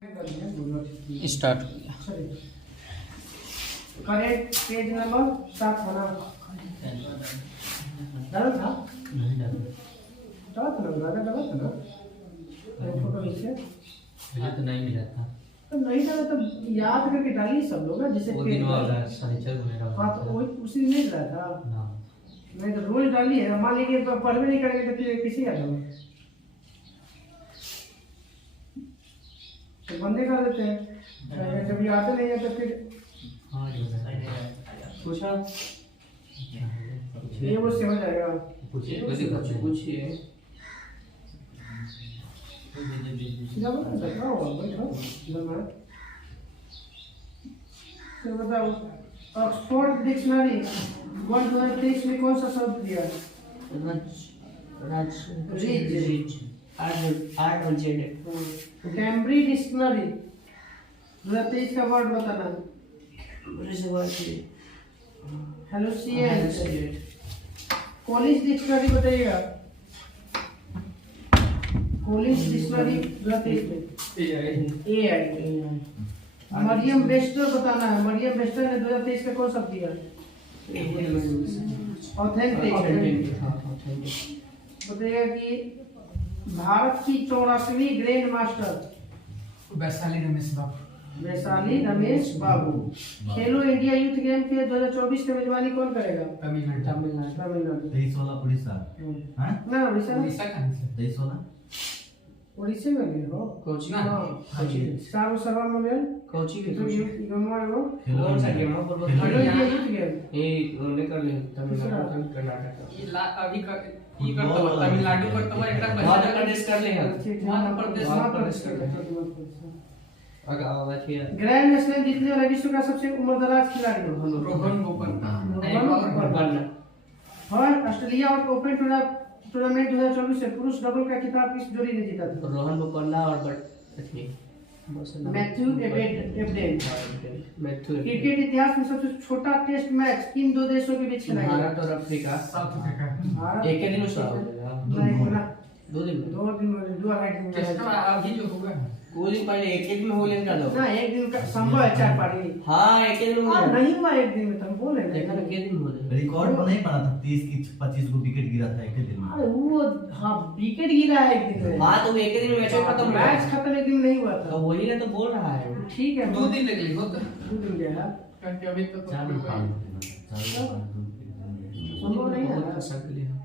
Start हो गया। Correct page number 7 होना डाला था डाला था ना फोटो इससे मुझे तो नहीं मिला था। तो नहीं डाला तो याद करके डालिए सब लोग ना जैसे वो दिन वाला शनिचर को मेरा हाँ तो वही उसी दिन नहीं डाला था ना नहीं तो रोज डालिए मान लीजिए पढ़वे नहीं करेंगे तो फिर किसी याद होगा तो बंदे कर देते हैं जब याद नहीं है तो फिर हाँ जो पूछा ये वो समझ आएगा पूछिए पूछिए सीधा बोलो बैठो बैठो इधर में तो बताओ ऑक्सफोर्ड डिक्शनरी 2023 में कौन सा शब्द दिया रिच आर्ट और जेड कैम्ब्रिज डिक्शनरी 2023 का वर्ड बताना हेलोसिएंट कॉलेज डिक्शनरी बताइएगा कॉलेज डिक्शनरी 2023 में एआई मरियम वेस्टर बताना है मरियम वेस्टर ने 2023 का कौन सा दिया ऑथेंटिक बताइएगा कि भारत की 84वीं ग्रैंड मास्टर वैशाली रमेश बाबू खेलो इंडिया यूथ गेम के 2024 की मेजबानी कौन करेगा तमिलनाडु 23 वाला उड़ीसा हैं ना उड़ीसा कहां से 23 वाला उड़ीसा में भी हो कोच ना सारो सभा में मिल कोची के तो ये गमवा है वो कौन सा गेम है खेलो पूर्व इंडिया यूथ गेम ये लेकर ले तमिलनाडु कर्नाटक ये अभी का ये करता हुआ तमिलनाडु करता हुआ एकरा मध्य प्रदेश कर ले हम मध्य प्रदेश कर अगर आवाज किया ग्रैंड स्लैम जीतने वाला विश्व का सबसे उम्रदराज खिलाड़ी रोहन बोपन्ना और ऑस्ट्रेलिया और ओपन टूर्नामेंट 2024 से पुरुष डबल का खिताब किस जोड़ी ने जीता था रोहन बोपन्ना और मैथ्यू एबडेन मैथ्यू क्रिकेट इतिहास में सबसे छोटा टेस्ट मैच किन दो देशों के बीच खेला गया भारत और अफ्रीका साउथ अफ्रीका एक ही दिन में शुरू हो जाएगा नहीं ना 2 दिन में 2 दिन में 2 हाइट में किसका अभी जो होगा कोई दिन पहले एक में हो लेना दो ना एक दिन का संभव है 4 पारी हाँ एक दिन में हो जाएगा नहीं हुआ एक दिन में तुम बोले देखा ना कितने दिन में हो जाएगा रिकॉर्ड तो नहीं बना था 30 की 25 को विकेट गिरा था एक ही दिन में अरे वो हाँ विकेट गिरा है एक दिन में हाँ तो एक दिन में मैच खत्म हो मैच गया खत्म एक दिन में नहीं हुआ था तो वही ना तो बोल रहा है ठीक है 2 दिन लगे हो तो 2 दिन गया है क्योंकि अभी तो चार में पाल संभव नहीं है बहुत अच्छा खेले हैं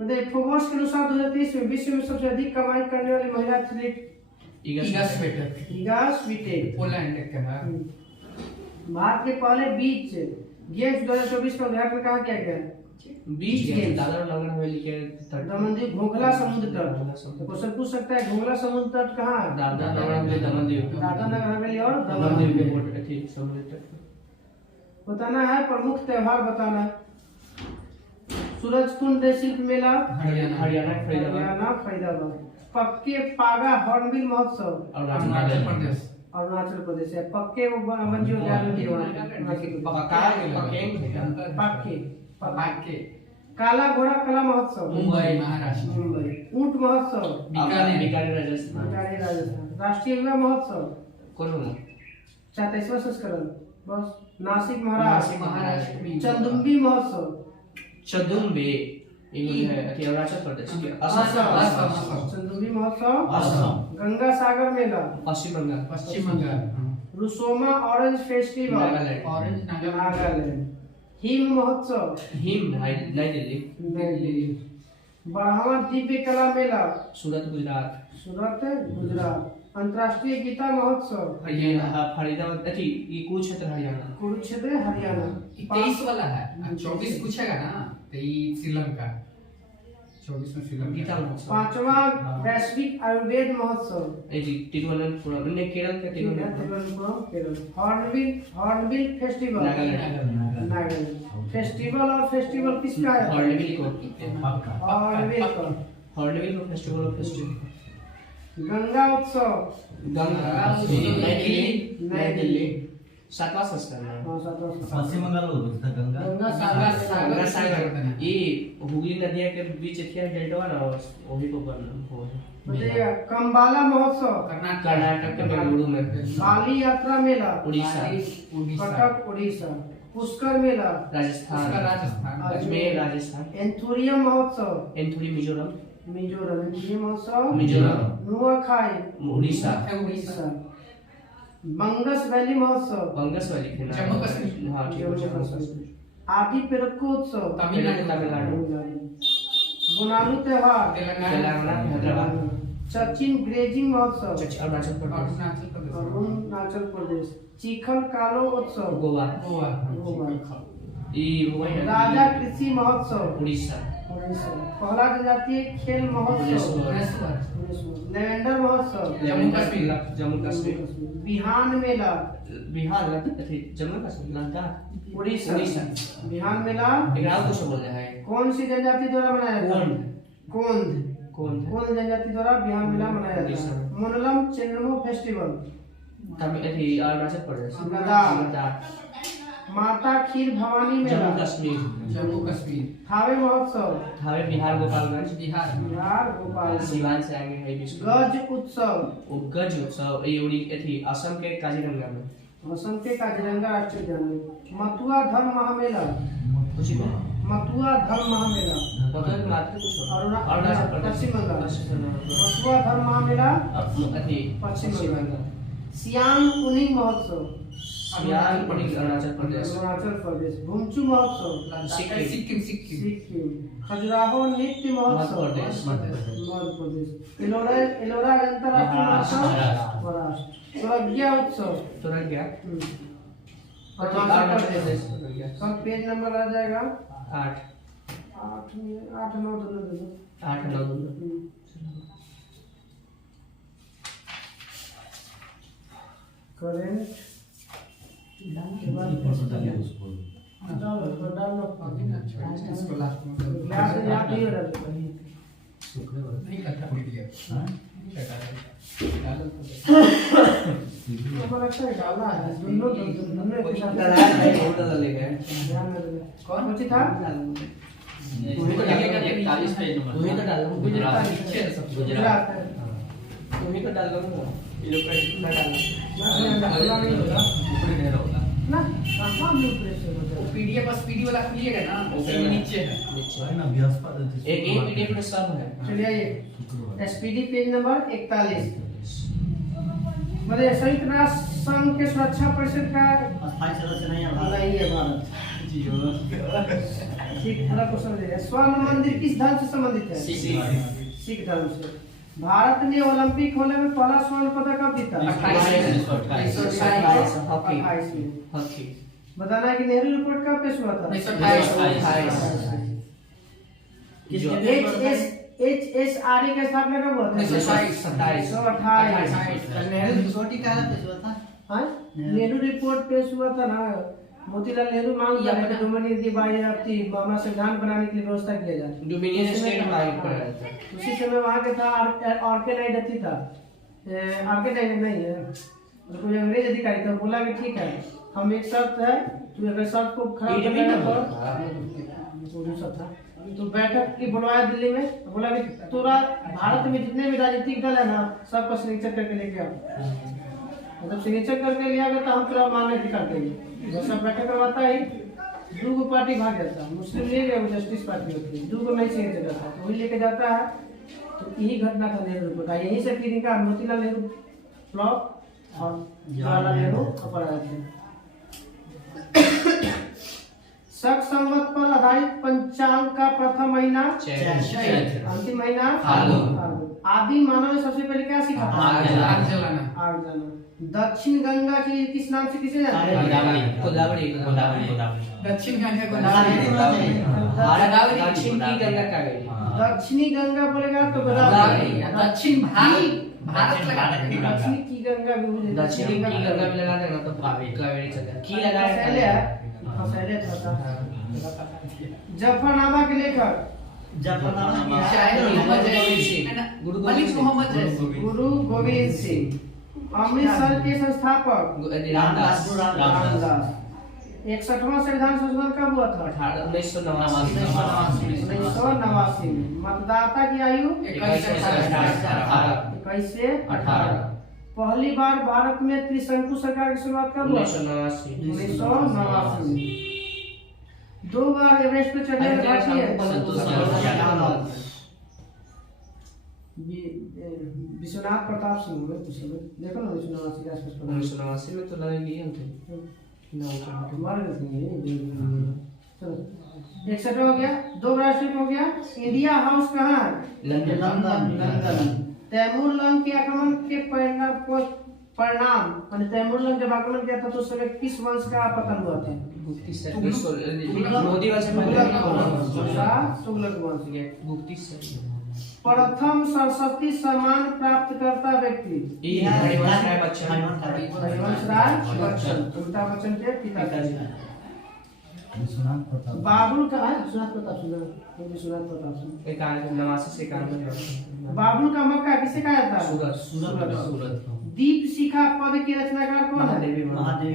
मतलब फोर्ब्स के अनुसार 2023 में विश्व में सबसे अधिक कमाई करने वाली महिला एथलीट ईगा स्वेटर इगा स्वीटेक पोलैंड के है भारत के पहले बीच गेम्स 2024 का उद्घाटन कहाँ किया गया बीच गेम दादर नगर हवेली के तट दमनदीव घोंघला समुद्र तट तो क्वेश्चन पूछ सकता है घोंघला समुद्र तट कहाँ है दादर नगर हवेली दमनदीव दादर नगर हवेली और दमनदीव दमनदीव के बोर्ड ठीक समुद्र तट बताना है प्रमुख त्योहार बताना है सूरजकुंड शिल्प मेला हरियाणा फरीदाबाद हरियाणा फरीदाबाद पक्के पागा हॉर्नबिल महोत्सव अरुणाचल प्रदेश अरुणाचल प्रदेश है पक्के वो मंजू जानवी पक्के पक्के काला घोड़ा कला महोत्सव मुंबई महाराष्ट्र मुंबई ऊंट महोत्सव बीकानेर राजस्थान बीकानेर राजस्थान राष्ट्रीय युवा महोत्सव कौन 37वां संस्करण बस नासिक महाराष्ट्र महाराष्ट्र में चंदुम्बी महोत्सव चदुम्बे ये है कि अरुणाचल प्रदेश के असम चंदुम्बी महोत्सव असम गंगा सागर मेला Paschim Bengal Paschim Bengal Rusoma orange festival Nagaland orange Nagaland हिम महोत्सव हिम नई दिल्ली बढ़ावा दिव्य कला मेला सूरत गुजरात सूरत गुजरात अंतर्राष्ट्रीय गीता महोत्सव हरियाणा फरीदाबाद अच्छी ये कुरुक्षेत्र हरियाणा कुरुक्षेत्र हरियाणा 23 वाला है 24 पूछेगा ना 23 श्रीलंका 24 में श्रीलंका गीता महोत्सव 5वां वैश्विक आयुर्वेद महोत्सव जी तिरुवनंतपुरम ने केरल का Thiruvananthapuram Kerala hornbill festival Nagaland festival और फेस्टिवल किसका है हॉर्नबिल को हॉर्नबिल को फेस्टिवल ऑफ फेस्टिवल गंगा उत्सव गंगा नई दिल्ली सातवां संस्कार में हाँ, सातवां संस्कार। पश्चिम बंगाल में होता था गंगा गंगा गंगा सागर सागर। गंगा सागर ये हुगली नदिया के बीच एथिया डेल्टा ना वही को बन हो बताइएगा कम्बाला महोत्सव कर्नाटक के बेंगलुरु में बाली यात्रा मेला उड़ीसा कटक उड़ीसा पुष्कर मेला राजस्थान राजस्थान अजमेर राजस्थान एंथुरियम महोत्सव एंथुरी मिजोरम मिजोरम एंथुरियम महोत्सव मिजोरम नुआखाई उड़ीसा उड़ीसा बंगस वैली महोत्सव बंगस वाली के नाम जम्मू कश्मीर। हाँ ठीक है जम्मू कश्मीर आदि पेरकोत्सव तमिलनाडु बुनालू त्योहार तेलंगाना हैदराबाद सचिन ग्रेजिंग महोत्सव अरुणाचल प्रदेश अरुणाचल प्रदेश चिखल कालो उत्सव गोवा गोवा ये वही है राजा कृषि महोत्सव उड़ीसा उड़ीसा पहला जनजातीय खेल महोत्सव लेवेंडर महोत्सव जम्मू कश्मीर बिहान मेला बिहार जम्मू कश्मीर लद्दाख उड़ीसा उड़ीसा बिहान मेला ग्राम को बोल रहा है कौन सी जनजाति द्वारा मनाया जाता है कोंद कौन कोंद जनजाति द्वारा बिहान मेला मनाया जाता है मुनलम चेन्नमो फेस्टिवल तमिल अरुणाचल प्रदेश लद्दाख माता खीर भवानी मेला जम्मू कश्मीर थावे महोत्सव थावे बिहार गोपालगंज बिहार भोपाल सिवान से आगे है विश्व गज उत्सव गज उत्सव ये उड़ी थी असम के काजीरंगा में असम के काजीरंगा राष्ट्रीय उद्यान में मथुआ धर्म महामेला उसी को मथुआ धर्म महामेला मतलब मात्र कुछ अरुणाचल प्रदेश पश्चिम बंगाल मथुआ धर्म महामेला पश्चिम बंगाल सियांग उनिंग महोत्सव सियान पड़ी अरुणाचल प्रदेश अरुणाचल प्रदेश भूमचू महोत्सव सिक्किम खजुराहो नृत्य महोत्सव मध्य प्रदेश मध्य प्रदेश एलोरा अंतर्राष्ट्रीय महोत्सव महाराष्ट्र स्वरज्ञा उत्सव तुरंत क्या अरुणाचल प्रदेश प्रदेश सब पेज नंबर आ जाएगा 8 8 9 दोनों 8 9 करेंट परसों डालिए उसको इसको लास्ट में नहीं करता पूरी दिया हाँ डाला है दोनों एक साथ कौन सी था तुम्हें तो डालेगा 41 पेज नंबर तुम्हें तो डाल गुजरात तुम्हें तो डाल दूंगा ये लोग का इतना डालना ऊपर नहीं होगा ना कहां में प्रेशर होता है पीडीएफ बस पीडी वाला खुलिएगा ना उसके नीचे है नीचे है ना बृहस्पति एक पीडीएफ में सब है चलिए ये एसपीडी पेज नंबर 41 मतलब संयुक्त राष्ट्र संघ के सुरक्षा परिषद का अस्थायी सदस्य नहीं है नहीं है भारत ठीक थोड़ा क्वेश्चन दे स्वर्ण मंदिर किस धर्म से संबंधित है सिख धर्म से भारत ने ओलंपिक होने में पहला स्वर्ण पदक कब जीता 28 हॉकी बताना है कि नेहरू रिपोर्ट कब पेश हुआ था 1928 HSRA का स्थापना कब हुआ था 1928 नेहरू छोटी का पेश हुआ था हाँ नेहरू रिपोर्ट पेश हुआ था ना मोतीलाल नेहरू मांग किया कि डोमिनियन दी बाई आपकी मामला संविधान बनाने की व्यवस्था किया जाए डोमिनियन स्टेट मांग पर उसी समय वहाँ के था आरके नाइडती था आरके नाइड नहीं है कोई अंग्रेज अधिकारी था बोला कि ठीक है हम एक शर्त है तू अगर शर्त को खराब कर था तो बैठक की बुलवाया दिल्ली में तो बोला कि पूरा भारत में जितने भी राजनीतिक दल है ना सबका सिग्नेचर करके लेके आओ मतलब सिग्नेचर करके लिया गया तो हम पूरा मान्य कर देंगे जब सब बैठक करवाता है दो पार्टी भाग जाता है मुस्लिम लीग या जस्टिस पार्टी होती है दो नहीं सिग्नेचर करता तो वही लेके जाता है तो यही घटना था नेहरू रिपोर्ट का यहीं से फिर इनका मोतीलाल नेहरू फ्लॉप और जवाहरलाल नेहरू अपराध थे शक संवत पर आधारित पंचांग का प्रथम महीना अंतिम महीना आदि मानव ने सबसे पहले क्या सीखा आग जलाना दक्षिण गंगा की किस नाम से किसे जानते हैं गोदावरी दक्षिण गंगा को दक्षिण की गंगा का गई दक्षिणी गंगा बोलेगा तो गोदावरी दक्षिण भारत लगा दक्षिणी की गंगा भी मुझे दक्षिण की गंगा में लगा देना तो कावेरी चला की लगा पहले है पहले था जफरनामा के लेखक गुरु गोविंद सिंह गुरु गोविंद सिंह अमृतसर के संस्थापक रामदास। रामदास। 61वां संविधान संशोधन कब हुआ था? 1989 में। मतदाता की आयु 21 से 18। 21 से 18। पहली बार भारत में त्रिशंकु सरकार की शुरुआत कब हुआ? 1989 में। 2 बार एवरेस्ट पे चढ़ने वाला भारतीय है? विश्वनाथ प्रताप सिंह हुए कुछ समय। देखो ना 1989 के आसपास पढ़ा। 1989 में तो लगेगी हम थे। हमारे नहीं है। चलो 61 हो गया। 2 राष्ट्रीय हो गया। इंडिया हाउस कहाँ है? लंदन। तैमूरलंग के आक्रमण के परिणाम माने तैमूरलंग जब आक्रमण किया था तो उस समय किस वंश का पतन हुआ था? मोदी वंश में तुगलक वंश। गुप्ती से प्रथम सरस्वती सम्मान प्राप्त करता व्यक्ति हरिवंश राय बच्चन। हरिवंश राय बच्चन अमिताभ बच्चन के पिताजी। विश्वनाथ प्रताप। बाबुल का है विश्वनाथ प्रताप सिंह। विश्वनाथ प्रताप सिंह 89 से 91। बाबुल का मक्का किसे कहा जाता है? सूरत। दीप शिखा पद की रचनाकार कौन है? महादेवी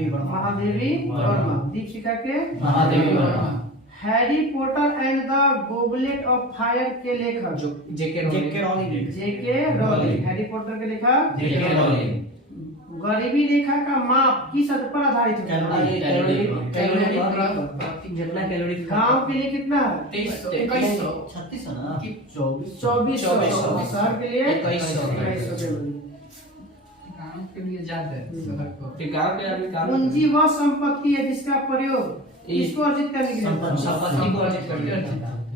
महादेवी वर्मा। दीप शिखा के Mahadevi Verma. Harry Potter and the goblet of fire के लेखक जेके रॉलिंग। हैरी पॉटर के लेखक जेके रॉलिंग। गरीबी रेखा का माप किस हद पर आधारित है? जितना कैलोरी गांव के लिए कितना है? 36 है ना? 2400। शहर के लिए 2100 कैलोरी। काम के लिए ज्यादा है शहर को। गांव के आदमी काम पूंजी वह संपत्ति है जिसका प्रयोग इसको अर्जित करने के लिए संपत्ति को अर्जित करने के लिए।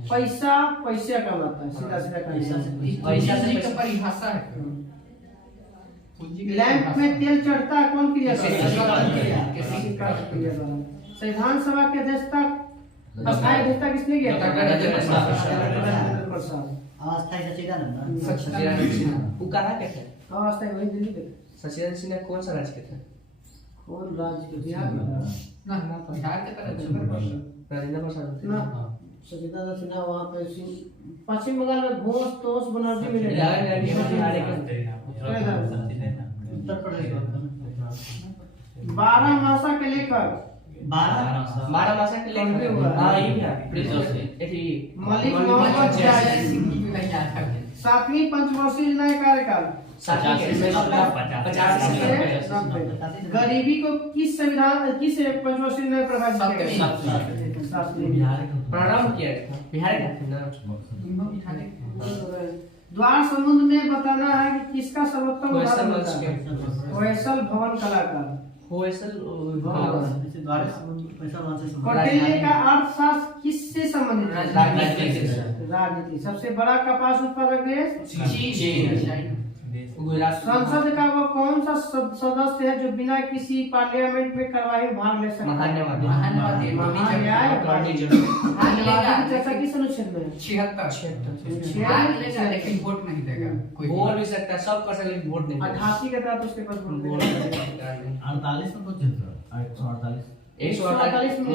पैसा कमाता है सीधा पैसा पैसा से की परिभाषा है। पूंजी के लैंप में तेल चढ़ता है कौन क्रिया किसी क्रिया द्वारा। संविधान सभा की अध्यक्षता अस्थायी अध्यक्षता किसने किया? राजेंद्र प्रसाद। अस्थायी सचिदानंद ना? वो कहाँ के थे? हाँ अस्थायी वही दिल्ली के। सचिदानंद सिन्हा कौन सा राज्य के थे? कौन राज्य के? बिहार में ना बिहार के तरह राजेंद्र प्रसाद थे। ना सचिदानंद सिन्हा वहाँ पे पश्चिम बंगाल में घोष तोष बनर्जी मिले। बिहार के उत्तर प्रदेश। 12 मासा के लेखक 12 मासा के लेखक। हाँ ये भी है। मलिक मोहम्मद जायद। 7वीं पंचवर्षीय न्याय कार्यकाल 50 से 90। गरीबी को किस पंचवर्षीय न्याय प्रभावित किया? प्रारंभ किया था बिहार का था ना। द्वार समुद्र में बताना है कि किसका सर्वोत्तम उदाहरण है? होयसल भवन कलाकार। कौटिल्य का अर्थशास्त्र किससे संबंधित है? राजनीति। सबसे बड़ा कपास उत्पादक देश? संसद का वो कौन सा सदस्य है जो बिना किसी पार्लियामेंट में कार्रवाई में भाग ले सकता है? महान्यायवादी की चर्चा किस अनुच्छेद में है? 76 लेकिन वोट नहीं देगा कोई। बोल भी सकता है, सब कर सकता है, लेकिन वोट नहीं। 88 के तहत उसके पास वोट नहीं है। 48 में तो चल रहा है 148। 148 में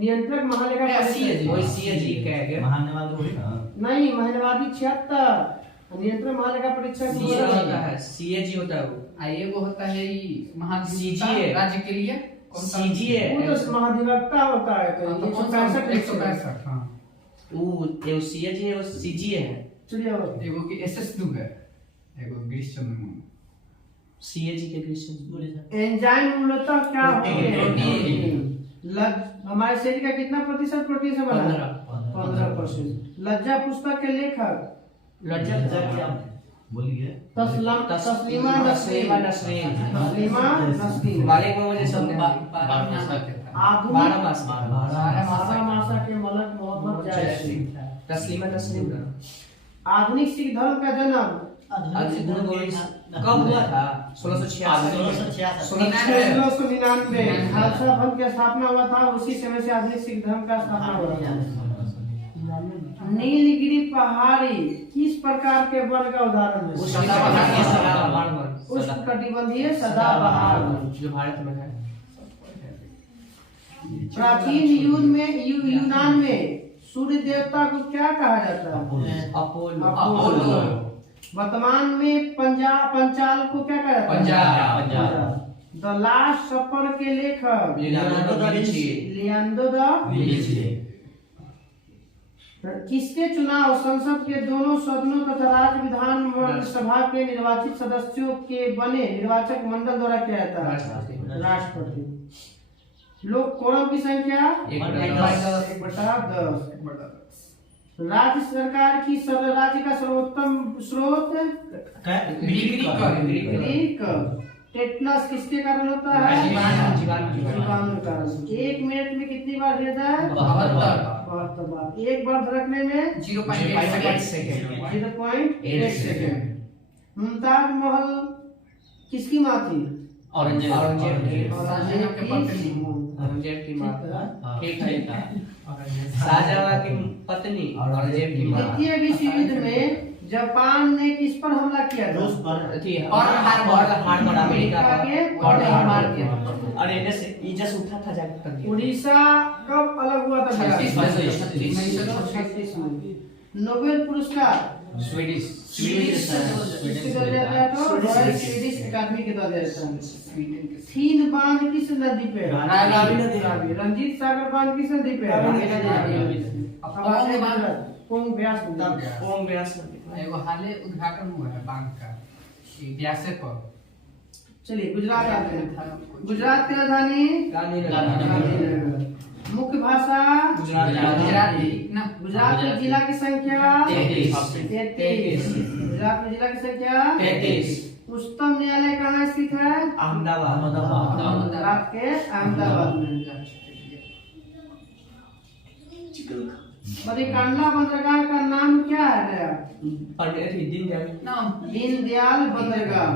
नियंत्रक महालेखा परीक्षक। महान्यायवादी वही ना? नहीं महान्यायवादी 76। नियंत्रक महालेखा परीक्षक सीएजी होता है वो। ये वो होता है CGA राज्य के लिए CGA वो तो महाधिवक्ता होता है। तो 165 हाँ। वो सीएजी है, वो सीजीए है। चलिए एगो की एसएस दू है एगो ग्रीस चंद्र सीएजी के क्वेश्चन एंजाइम मूलतः क्या होते हैं? प्रोटीन। हमारे शरीर का कितना प्रतिशत प्रोटीन से बना है? 15%। लज्जा पुस्तक के लेखक लज्जा बोलिए। तस्लीमा नसरीन। मालिक में मुझे सब आधुनिक 12 मासा के मलक मोहम्मद जायद। तस्लीमा नसरीन। आधुनिक सिख धर्म का जन्म कब हुआ था? 1699। खालसा पंथ की स्थापना हुआ था, उसी समय से आधुनिक सिख धर्म का स्थापना हुआ था। नीलगिरी पहाड़ी किस प्रकार के वन का उदाहरण है? उष्णकटिबंधीय सदाबहार वन जो भारत में है। प्राचीन यूनान में सूर्य देवता को क्या कहा जाता है? अपोलो। वर्तमान में पंचाल को क्या कहते हैं? पंजाब। द लास्ट सफर के लेखक लियोनार्डो दा विंची। किसके चुनाव संसद के दोनों सदनों तथा राज्य विधान सभा के निर्वाचित सदस्यों के बने निर्वाचक मंडल द्वारा किया जाता है? राष्ट्रपति। लोक कोरम की संख्या 1/10। राज्य सरकार की राज्य का सर्वोत्तम स्रोत बिजली का। टेटनस किसके कारण होता है? जीवाणु के कारण। 1 मिनट में कितनी बार हृदय? 72 बार। एक बार धड़कने में 0.8 सेकंड। 0.8 सेकंड। मुमताज महल किसकी माँ थी? औरंगजेब की माँ। ठीक है। शाहजहां की पत्नी औरंगजेब की माँ। द्वितीय विश्व युद्ध में जापान ने किस पर हमला किया था? हार्बर अमेरिका के और इधर से इधर से उठा था जाकर कर दिया। उड़ीसा कब अलग हुआ था? 1936 में। नोबेल पुरस्कार स्वीडिश किसके द्वारा दिया जाता है? रॉयल स्वीडिश अकादमी के द्वारा दिया जाता है। थीन बांध किस नदी पे? रावी नदी। रंजीत सागर बांध किस नदी पे? पोंग व्यास नदी। पोंग व्यास नदी। एगो हाले उद्घाटन हुआ है बांध का व्यासे पर। चलिए गुजरात आते हैं। गुजरात की राजधानी गांधीनगर। मुख्य भाषा गुजराती ना। गुजरात में जिला की संख्या 33। गुजरात में जिला की संख्या 33। उच्चतम न्यायालय कहाँ स्थित है? अहमदाबाद। गुजरात के अहमदाबाद में। कांडला बंदरगाह का नाम क्या है नया? दीनदयाल बंदरगाह।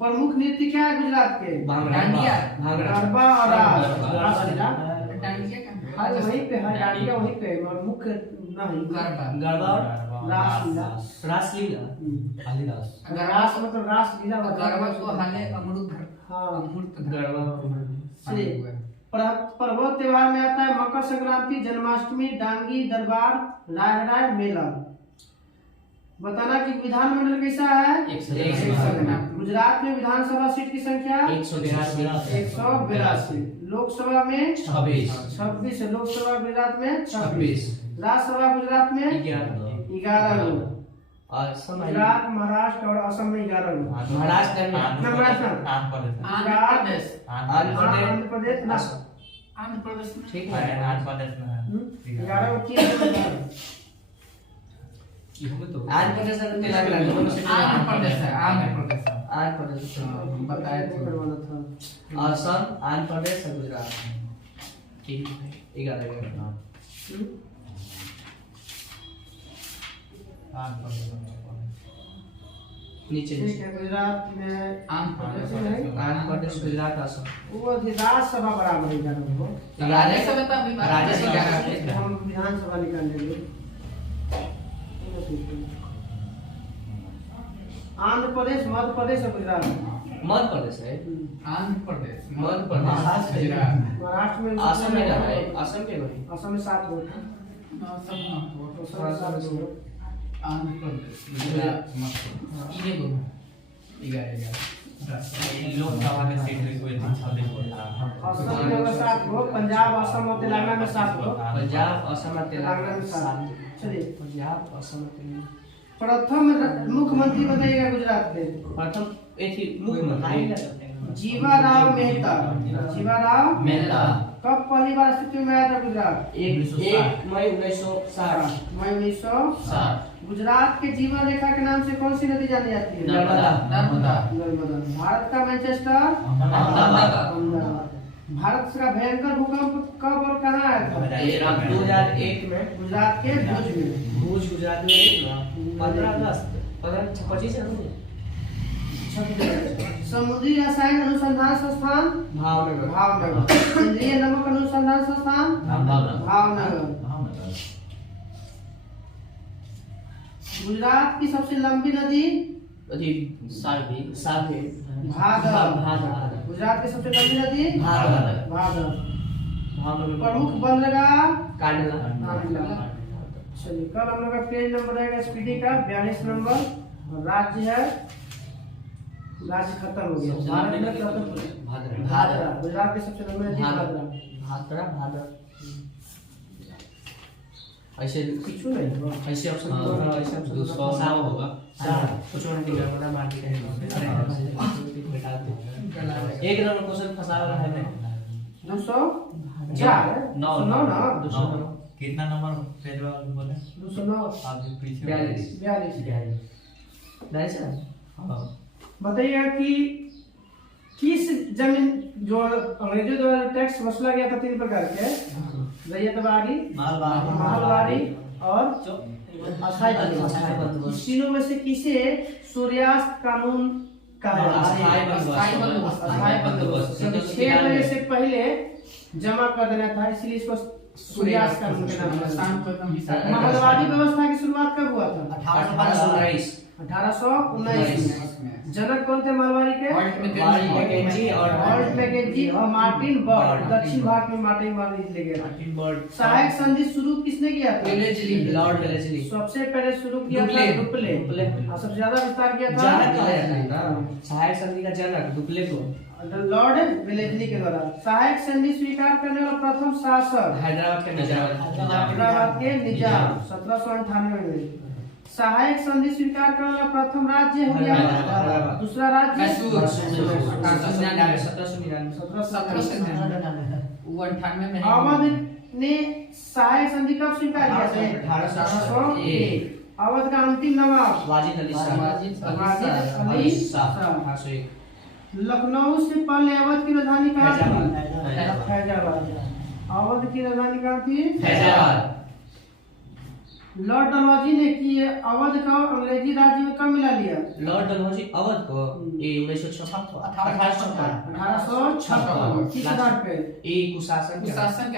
प्रमुख नृत्य क्या है गुजरात के? डांडिया। गरबा और रासलीला। डांडिया का हाँ वहीं पे है, डांडिया वहीं पे और मुख्य नहीं गरबा और रासलीला। रास मतलब रासलीला। गरबा को हाले अमृत हाँ अमृत गरबा। पर्व त्योहार में आता है मकर संक्रांति, जन्माष्टमी, डांगी दरबार, राय मेला। बताना कि विधानमंडल कैसा है? 182। गुजरात में विधानसभा सीट की संख्या 182। लोकसभा में 26। लोकसभा गुजरात में 26। राज्यसभा गुजरात में 11 गुजरात, महाराष्ट्र और असम में 11 महाराष्ट्र आंध्र प्रदेश ठीक है। 11 आंध्र प्रदेश और तेलंगाना। आंध्र प्रदेश बताया था। असम, आंध्र प्रदेश और गुजरात। ठीक है 11। नीचे ठीक है। गुजरात में आंध्र प्रदेश, गुजरात, असम। वो राज्यसभा बराबर है 11 को। राज्यसभा तो अभी राज्यसभा हम विधानसभा निकाल लेंगे। आंध्र प्रदेश, मध्य प्रदेश और गुजरात। मध्य प्रदेश है। आंध्र प्रदेश, मध्य प्रदेश, गुजरात, महाराष्ट्र में असम में है। असम के भाई असम में 7 वोट है। आंध्र प्रदेश, गुजरात, मध्य ये बोलो 11 लोकसभा के सीट में कोई असम में 7 वोट, पंजाब, असम और तेलंगाना में 7 वोट। पंजाब, असम और तेलंगाना में 7। तेलंगाना। चलिए पंजाब, असम और तेलंगाना। प्रथम मुख्यमंत्री बताइएगा गुजरात के। प्रथम मुख्यमंत्री जीवाराव मेहता। जीवाराव मेहता कब पहली बार अस्तित्व में आया था गुजरात? 1 मई 1960। मई 1960। गुजरात के जीवन रेखा के नाम से कौन सी नदी जानी जाती है? नर्मदा। भारत का मैनचेस्टर अहमदाबाद। भारत का भयंकर भूकंप कब और कहाँ आया था? 2001 में गुजरात के भुज में। भुज गुजरात में 15 अगस्त 25 समुद्री रसायन अनुसंधान संस्थान भावनगर। केंद्रीय नमक अनुसंधान संस्थान भावनगर। गुजरात की सबसे लंबी नदी भादर। गुजरात की सबसे लंबी नदी भादर। प्रमुख बंदरगाह कांडला। चलिए कल हम लोग का पेज नंबर रहेगा एसपीडी का 42 नंबर। और राज्य है, राज्य खत्म हो गया। भारत में भादरा, गुजरात के सबसे लंबी नदी भादरा। भादरा ऐसे कुछ नहीं ऐसे ऑप्शन हाँ, ऐसे ऑप्शन 209 होगा। कुछ और नहीं करना मार के एक नंबर क्वेश्चन फंसा रहा है 204 नौ ना 209 कितना नंबर पेज वाला बोले 209 आप पीछे 42। नहीं सर बताइए कि किस जमीन जो अंग्रेजों द्वारा टैक्स वसूला गया था 3 प्रकार के, रैयतवाड़ी, महलवाड़ी और अस्थायी बंदोबस्त। तीनों में से किसे सूर्यास्त कानून कहा जाता है? अस्थायी बंदोबस्त। क्योंकि 6 बजे से पहले जमा कर देना था, इसलिए इसको सूर्यास्त कानून के नाम से। महलवाड़ी व्यवस्था की शुरुआत कब हुआ था? 1819 में। जनक कौन थे महलवाड़ी के? मैकेंजी और मार्टिन बर्ड। दक्षिण भारत में मार्टिन बर्ड ले गया। सहायक संधि शुरू किसने किया था? Lord Wellesley. सबसे पहले शुरू किया था डुप्ले। और सबसे ज्यादा विस्तार किया था सहायक संधि का जनक दुप्ले को लॉर्ड वेलेस्ली के द्वारा। सहायक संधि स्वीकार करने वाला प्रथम शासक हैदराबाद के निजाम 1798 में। सहायक संधि स्वीकार करने वाला प्रथम राज्य हरियाणा। दूसरा राज्य 1799 अवध ने सहायक संधि कब स्वीकार किया था? 1801। अवध का अंतिम नवाब वाजिद अली शाह लखनऊ से पहले अवध की राजधानी कहाँ थी? फैजाबाद। अवध की राजधानी कहाँ थी? फैजाबाद। लॉर्ड डलहौजी ने कि अवध का अंग्रेजी राज्य में कब मिला लिया? लॉर्ड डलहौजी अवध को 1856 किस आधार पे? कुशासन शासन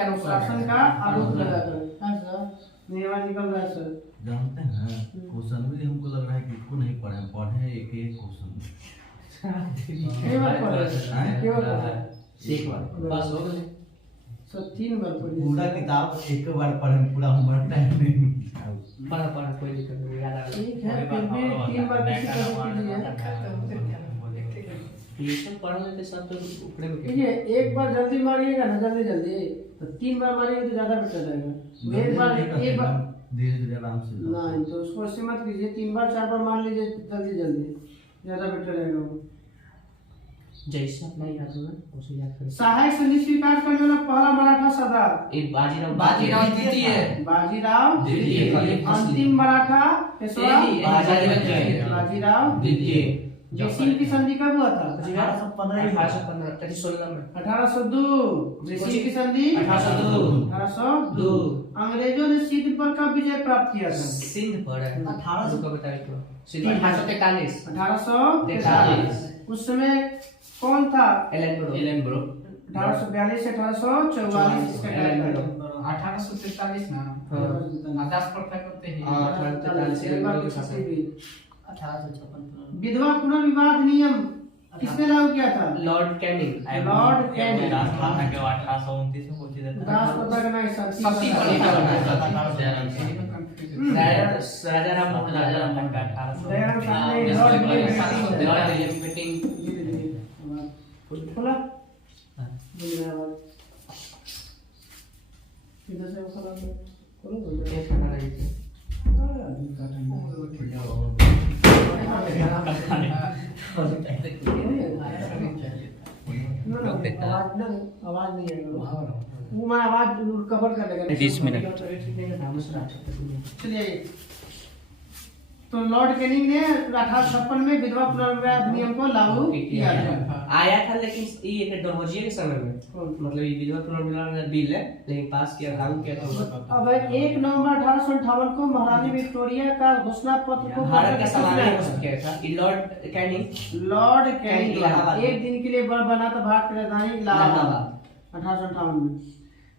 का आरोप लगाकर। नियम निकल रहा है सर। जानते हैं क्वेश्चन भी हमको लग रहा है कि इसको नहीं पढ़े, हम पढ़े एक क्वेश्चन केवल पढ़े। एक बार बस हो गए। सर 3 बार पढ़े। पूरा किताब एक बार पढ़े, पूरा हमारा टाइम नहीं मिलता। पढ़ा कोई दिक्कत नहीं, याद आ गया। ठीक है, फिर भी 3 बार किसी तरह कीजिए। ये सब पढ़ लेते सब तो ऊपरे में देखिए एक बार जल्दी मारिएगा ना, जल्दी तो 3 बार मारिएगा तो ज्यादा बेटर रहेगा। एक बार धीरे धीरे आराम से नहीं तो उसको ऐसे मत कीजिए, 3 बार 4 बार मान लीजिए जल्दी ज्यादा बेटर रहेगा वो। जैसे अपना याद होगा उसे याद करें। सहायक संधि स्वीकार करने वाला पहला मराठा सरदार एक बाजीराव बाजीराव द्वितीय। अंतिम मराठा पेशवा बाजीराव द्वितीय। जयसिंह की संधि कब हुआ था? 1815 में 1802। जयसिंह की संधि 1802। अंग्रेजों ने सिंध पर कब विजय प्राप्त किया था? सिंध पर 1843। 1843। उस समय कौन था? एलन ब्रो 1842 से 1844 इसका कार्यकाल। 1843 ना 10 परफेक्ट होते हैं। 1856। विधवा पुनर्विवाह नियम किसने लागू किया था? Lord Canning. राजस्थान के 1829 में कुछ देता राष्ट्रपति का नाम शक्ति राजा राम मोहन का 1800 खोला इधर से खोलो आवाज नहीं आएगा, वो मैं आवाज कवर कर लेगा 20 मिनट। चलिए तो लॉर्ड कैनिंग ने 1856 में विधवा पुनर्विवाह अधिनियम को लागू किया आया था, लेकिन ये डलहौजी के समय में मतलब ये विधवा पुनर्विवाह बिल है, लेकिन पास किया लागू किया था। अब 1 नवंबर 1858 को महारानी विक्टोरिया का घोषणा पत्र को भारत का सामान्य घोषित किया था। लॉर्ड कैनिंग एक दिन के लिए बना था भारत की राजधानी इलाहाबाद 1858 में।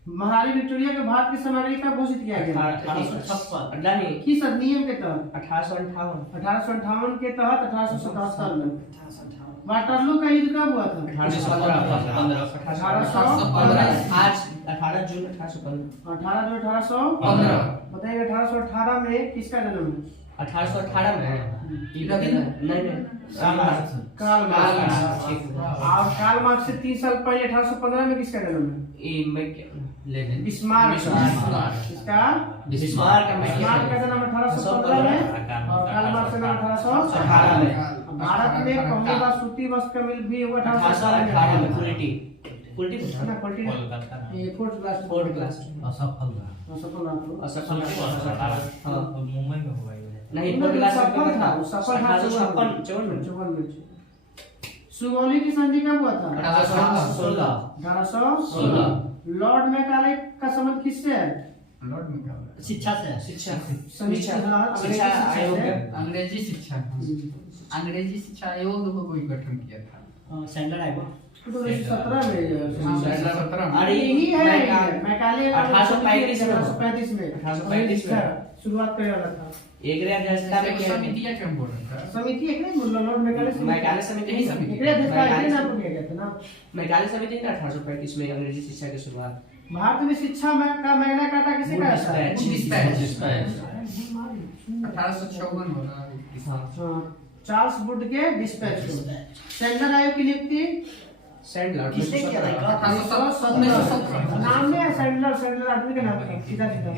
महारानी विक्टोरिया को भारत की सामान्य कब घोषित किया गया? 1856 किस अधिनियम के तहत? 1858 के तहत 1877 में। वाटरलू का युद्ध कब हुआ था? 1815 आज 18 जून 1815 18 जून 1815 बताइए 1818 में किसका जन्म है? 1818 में नहीं कार्ल मार्क्स। और कार्ल मार्क्स से 3 साल पहले 1815 में किसका जन्म है? लेनिन। बिस्मार्क। किसका? बिस्मार्क का जन्म 1815 में और कार्ल मार्क्स का जन्म 1818 में। भारत में पहली बार सूती वस्त्र का मिल भी हुआ 1818 में। पॉलिटी ना पॉलिटी ये फोर्थ क्लास असफल रहा। असफल मुंबई में हुआ नहीं सफल था, वो सफल था 54 में। सुगौली की संधि कब हुआ था? 1816। 1816। लॉर्ड मैकाले का संबंध किससे है? लॉर्ड मैकाले शिक्षा से। शिक्षा शिक्षा आयोग है। अंग्रेजी शिक्षा आयोग को कोई गठन किया था। सेंट्रल आयोग 17 में। में। अरे यही है मैकाले 1835 में 1835 में शुरुआत करने वाला था। एक अध्यक्षता में किया समितियां क्यों बोल रहे थे? समिति एक नहीं लॉर्ड मैकाले समिति यही समिति। एक अध्यक्षता एक नाम किया गया था ना। मैकाले समिति ने 1835 में अंग्रेजी शिक्षा की शुरुआत। भारत में शिक्षा का मैग्ना कार्टा किसे कहा जाता है? 1854 हो रहा है। चार्ल्स वुड के डिस्पैच को। सेंट्रल आयोग की नियुक्ति सैंडलर किसने किया था? 1817 नाम में सैंडलर आदमी का नाम है सीधा सीधा।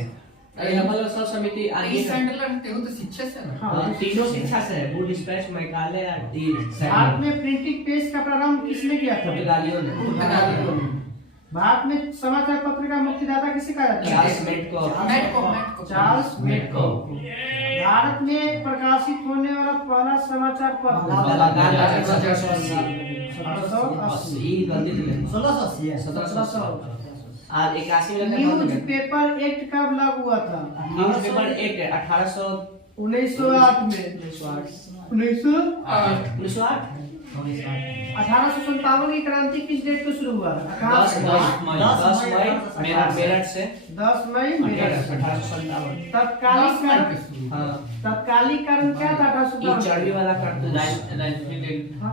अलग समिति ये आगे सैंडलर तेरे तो शिक्षा से ना। हाँ, तीनों शिक्षा से है। वुड डिस्पैच मैकाले और भारत में प्रिंटिंग प्रेस का प्रारंभ किसने किया था? पुर्तगालियों ने। भारत में समाचार पत्र का मुक्तिदाता किसे कहा जाता है? चार्ल्स मेटको। चार्ल्स मेटको। भारत में प्रकाशित होने वाला पहला समाचार पत्र 1780। और 81 में न्यूज पेपर एक्ट कब लागू हुआ था? न्यूज पेपर एक्ट 1908 में। 1908। 1857 की क्रांति किस डेट को शुरू हुआ? 10 मई मेरठ से 10 मई मेरठ। 1857। तत्कालिक कारण क्या था? 1857 चर्बी वाला कारतूस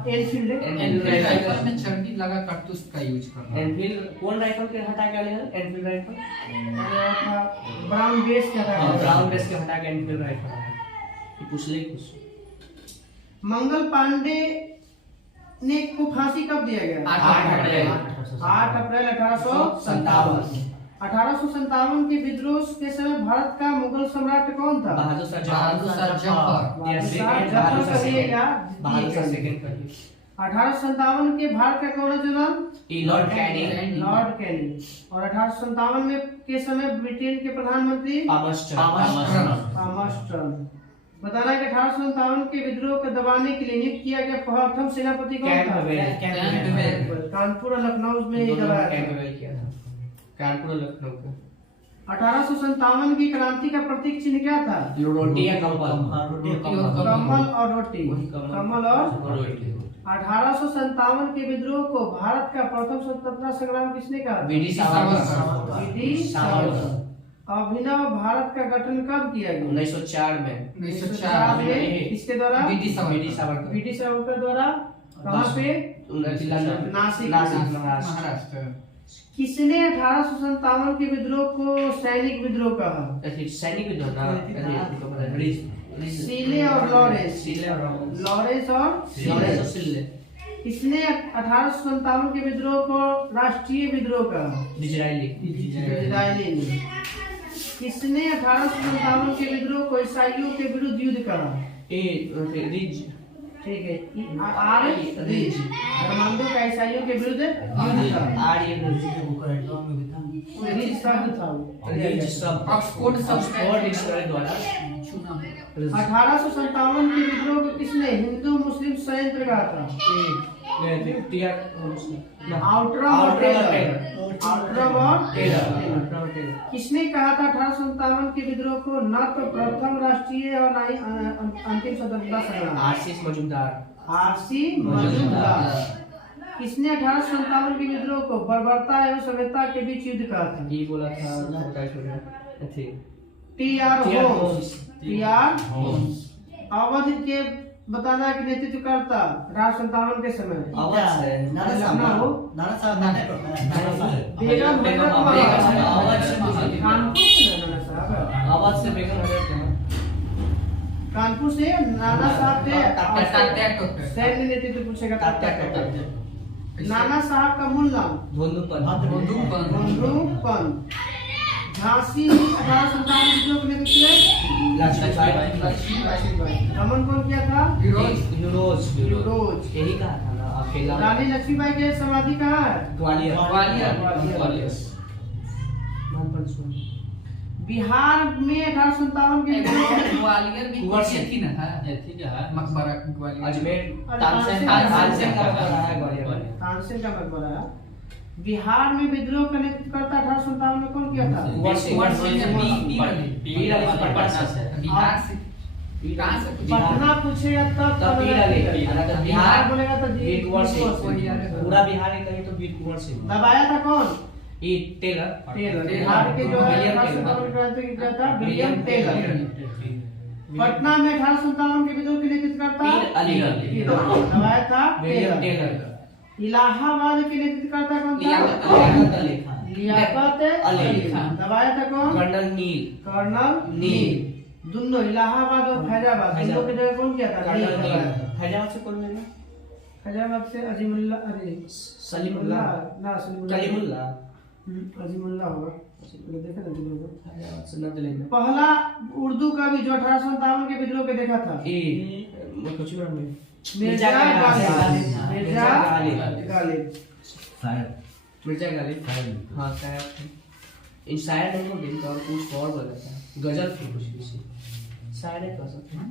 एनफील्ड राइफल में चर्बी लगा कारतूस का यूज करना। एनफील्ड कौन राइफल के हटा के आले एनफील्ड राइफल ब्राउन बेस क्या था? ब्राउन बेस के हटा के एनफील्ड राइफल ये पूछ ले कुछ। मंगल पांडे ने को फांसी कब दिया गया? 8 अप्रैल 8 अप्रैल 1857। 1857 के विद्रोह के समय भारत का मुगल सम्राट कौन था? बहादुर शाह जफर। या सेकंड बहादुर शाह सेकंड कर 1857 के भारत का कौन जन्म? Lord Canning. Lord Canning. और 1857 में के समय ब्रिटेन के प्रधानमंत्री आर्मस्ट्रांग। बताना है कि 1857 के विद्रोह को दबाने के लिए नियुक्त किया गया प्रथम सेनापति कौन था? कानपुर और लखनऊ में दबाया था। कानपुर और लखनऊ का 1857 की क्रांति का प्रतीक चिन्ह क्या था? रोटी या कम्बल। कमल और रोटी। कमल और रोटी। 1857 के विद्रोह को भारत का प्रथम स्वतंत्रता संग्राम किसने कहा? वीडी सावरकर। अभिनव भारत का गठन कब किया गया? 1904 में। 1904 में किसके द्वारा? वीडी सावरकर। वीडी सावरकर द्वारा। कहाँ पे? नासिक महाराष्ट्र। किसने 1857 के विद्रोह को सैनिक विद्रोह कहा? सैनिक विद्रोह ना सीले और लॉरेंस। लॉरेंस और सिल्ले। किसने 1857 के विद्रोह को राष्ट्रीय विद्रोह कहा? इजरायली ने। किसने 1857 के विद्रोह को ईसाइयों के विरुद्ध युद्ध कहा? ठीक है रिज। अरमांडो का ईसाइयों के विरुद्ध युद्ध था। रिज शब्द था वो। ऑक्सफोर्ड द्वारा 1857 के विद्रोह को किसने हिंदू मुस्लिम संयंत्र कहा था? आउटरम और टेलर। किसने कहा था 1857 के विद्रोह को न तो प्रथम राष्ट्रीय और न ही अंतिम स्वतंत्रता संग्राम? आरसी मजूमदार। किसने 1857 के विद्रोह को बर्बरता एवं सभ्यता के बीच युद्ध कहा था? ये बोला था टी.आर. होम्स। अवध के बताना कि नेतृत्व करता 1857 के समय बेगम का आवाज से बेगम हजरत के कानपुर से नाना साहब थे सैन्य नेतृत्व पूछेगा नाना साहब का मूल नाम धोंदूपंत। झांसी 1857 में नेतृत्व लक्ष्मीबाई। दमन कौन किया था? फिरोज यही कहा था ना अकेला। रानी लक्ष्मीबाई के समाधि कहाँ है? ग्वालियर। बिहार में 1857 के ग्वालियर में कुंवर कुछ सिंह। थी ना था क्या है मकबरा ग्वालियर अजमेर तानसेन का मकबरा है ग्वालियर। तानसेन का मकबरा है। बिहार में विद्रोह का नेतृत्व करता 1857 में कौन किया था? कुंवर सिंह पीर अली पटना से। बिहार से कहां से पटना पूछेगा तब तब पीर अली। बिहार बोलेगा तो वीर कुंवर सिंह। सिंह। पूरा बिहार ही कहीं तो वीर कुंवर सिंह। दबाया था कौन? ये टेलर। बिहार के जो है विलियम 1857 क्रांति किया था विलियम टेलर। टेलर। पटना में 1857 के विद्रोह के नेतृत्व करता पीर अली। दबाया था विलियम टेलर। टेलर। इलाहाबाद के नेतृत्व करता कौन था? लियाकत अली खान। दबाया था कौन? कर्नल नील। कर्नल नील। दोनों इलाहाबाद और फैजाबाद दोनों की जगह कौन किया था? कर्नल नील। नील। फैजाबाद से कौन लेना? फैजाबाद से अजीमुल्लाह अरे सलीमुल्लाह। ना सलीमुल्लाह कलीमुल्लाह। अजीमुल्लाह होगा देखा ना दिनों को। फैजाबाद से न दिल्ली में। पहला उर्दू का भी जो 1857 के विद्रोह के देखा था कुछ में मिर्जा गालिब। मिर्जा गालिब। गालिब। शायद मिर्जा गालिब। हाँ शायद इन शायर नहीं हो दिन और कुछ और बोला था गजल थी कुछ किसी शायर है कह सकते हैं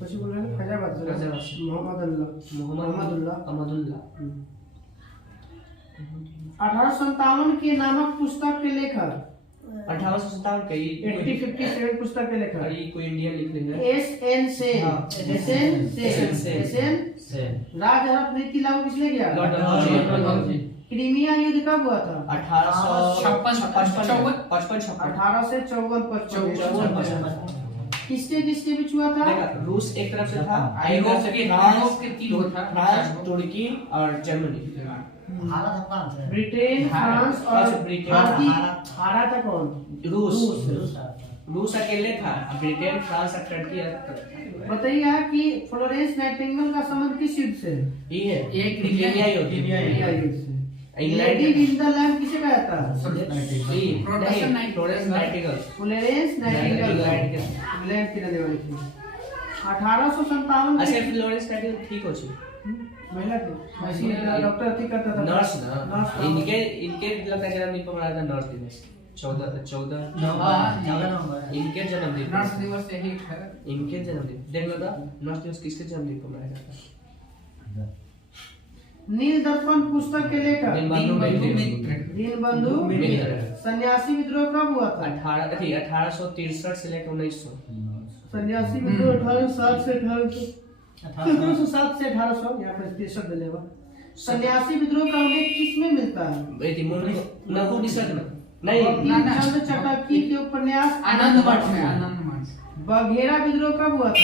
कुछ बोल रहे हैं फैजाबाद से फैजाबाद से। मोहम्मदुल्लाह। अहमदुल्लाह। 1857 के नामक पुस्तक के लेखक 1857 के 1857 पुस्तक के लेखक अरे कोई इंडियन लिख रहे हैं SN सेन राज हड़प नीति लागू किसने किया? लॉर्ड डलहौजी। क्रीमिया युद्ध कब हुआ था? 1855 18 से 54 किसके किसके बीच हुआ था? रूस एक तरफ से था यूरोप के तीन था फ्रांस तुर्की और जर्मनी। ब्रिटेन फ्रांस और ब्रिटेन। हारा था कौन? रूस अकेले था ब्रिटेन फ्रांस और तुर्की। बताइए कि फ्लोरेंस नाइटिंगेल का संबंध किस युद्ध से? ये है एक क्रीमिया युद्ध। क्रीमिया युद्ध से। England lady in the lamp किसे कहा था? Florence Nightingale. Florence Nightingale England की रहने वाली थी। 1857 अच्छा फ्लोरेंस नाइटिंगेल ठीक हो छी महिला थी ऐसी डॉक्टर थी करता था नर्स ना नर्स था। इनके लगता है जन्मदिन पर मनाया था नर्स दिवस 14 इनके जन्मदिन नर्स दिवस यही है इनके जन्मदिन देख लो था नर्स दिवस किसके जन्मदिन पर मनाया जाता है? नील दर्पण पुस्तक के लेखक दीनबंधु मित्र। सन्यासी विद्रोह कब हुआ था? 1863 से लेकर 1900। सन्यासी विद्रोह 1807 से 1800 यहाँ पर 63 मिलेगा। सन्यासी विद्रोह का उल्लेख किसमें मिलता है? नहु निषद में नहीं बंकिमचंद्र चटर्जी के उपन्यास आनंद मठ में बघेरा विद्रोह कब हुआ था?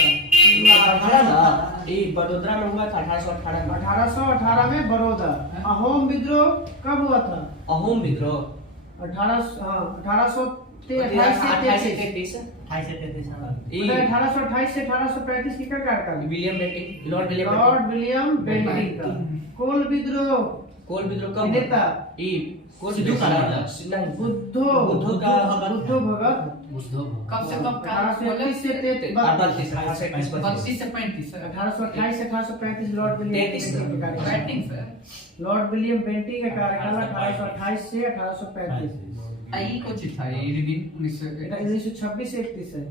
बड़ोदरा में हुआ था 1818 में। 1818 में बड़ौदा। अहोम विद्रोह कब हुआ था? अहोम विद्रोह 1828 से 1828 से 1835 की क्या कार्यकाल? William Bentinck lord William Bentinck का। कोल विद्रोह कब नेता सिद्धू नहीं बुद्धो भगत कब से कब का 1831 से 32 से 35 1828 से 1835 लॉर्ड विलियम 33 बेंटिंग का कार्यकाल। Bentinck sir lord William Bentinck का कार्यकाल 1828 से 1835। आई को चिट्ठा ये रिवीन 1926 से 31 है।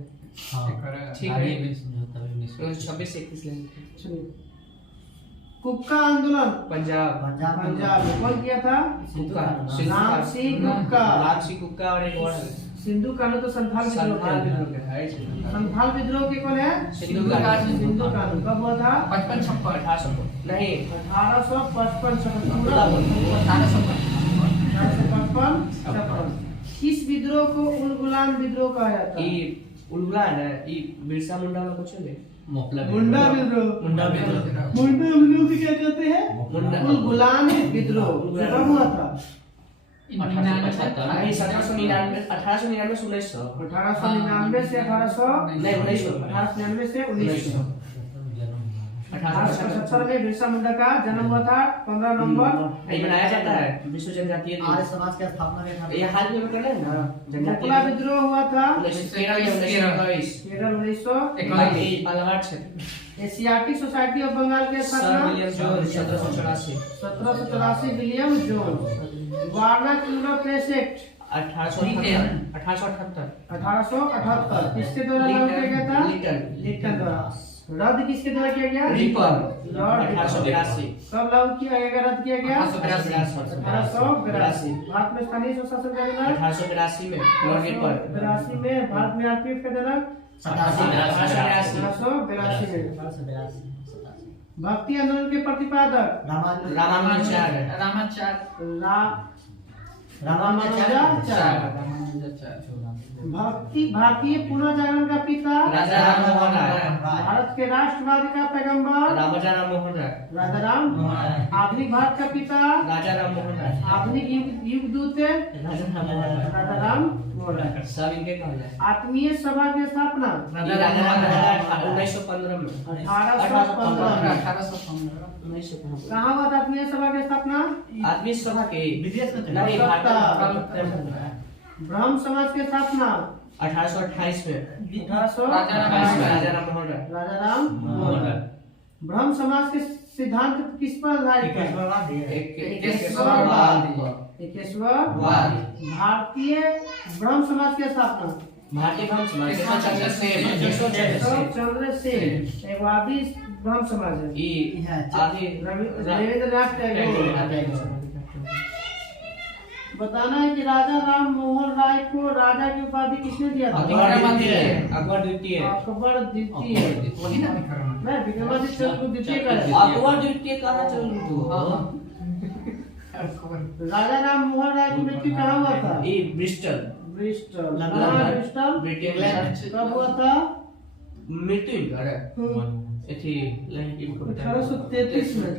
ठीक है 26 31 सुनिए कुक्का आंदोलन पंजाब में कौन किया था? राम सिंह कुक्का और एक और है सिंधु कानून तो संथाल विद्रोह के कौन है? सिंधु कानून कब हुआ था? 55 नहीं 1855 1855 किस विद्रोह को उलगुलान विद्रोह कहा जाता है? उलगुलान है बिरसा मुंडा में कुछ है मुंडा विद्रोह को क्या कहते हैं? उलगुलान विद्रोह कब हुआ था? नहीं 1799 1899 से 1900 1899 से 1800 नहीं 1900 1899 से 1900 1875 में बिरसा मुंडा का जन्म हुआ था 15 नवंबर। ये बनाया जाता है विश्व जनजातीय आर्य समाज की स्थापना में था। ये हाल ही में कर रहे हैं ना कोकला जनजातीय विद्रोह हुआ था 1921 केरल 1900। बालाघाट क्षेत्र एशियाटिक सोसाइटी ऑफ बंगाल के सर स्थापना William Jones 1784 1784 William Jones. Vernacular press act 1878 किसके द्वारा लागू किया गया था? लिटन लिटन द्वारा। रद्द किसके द्वारा किया गया? रिपर लॉर्ड 1882 कब लागू किया गया, रद्द किया गया? 1882 भारत में स्थानीय स्वशासन का जनक 1882 में लॉर्ड रिपर 1882 में भारत में आरपीएफ का जनक 1882 में। भक्ति आंदोलन के प्रतिपादक रामानुजाचार्य रामानुजाचार्य। भक्ति भारतीय पुनर्जागरण का पिता राजा राममोहन राय भारत के राष्ट्रवाद का पैगंबर राजा राममोहन राय राजा राम। आधुनिक भारत का पिता राजा राममोहन राय आधुनिक युग दूत राजा राममोहन राय राजा राम मोहन राय। सब इनके कहल है आत्मीय सभा की स्थापना राजा राममोहन राय 1915 में 1815। कहाँ हुआ था आत्मीय सभा की स्थापना? आदमी सभा के विदेश में थे। नहीं कलकत्ता। ब्रह्म समाज की स्थापना 1828 में 1800 राजा राममोहन राय राजा राम मोहन राय। ब्रह्म समाज के सिद्धांत किस पर आधारित है? एकेश्वरवाद। भारतीय ब्रह्म समाज की स्थापना भारतीय ब्रह्म समाज चंद्र सेन एक आदि ब्रह्म समाज है। ये आदि रविंद्रनाथ टैगोर। बताना है कि राजा राम मोहन राय को राजा की उपाधि किसने दिया था? अकबर द्वितीय अकबर द्वितीय। मैं विक्रमादित्य को द्वितीय का है। अकबर द्वितीय कहाँ चल राजा राम मोहन राय की मृत्यु कहाँ हुआ था? ये ब्रिस्टल ब्रिस्टल। लंदन। ब्रिस्टल कब हुआ था? मृत्यु थी 1833 में।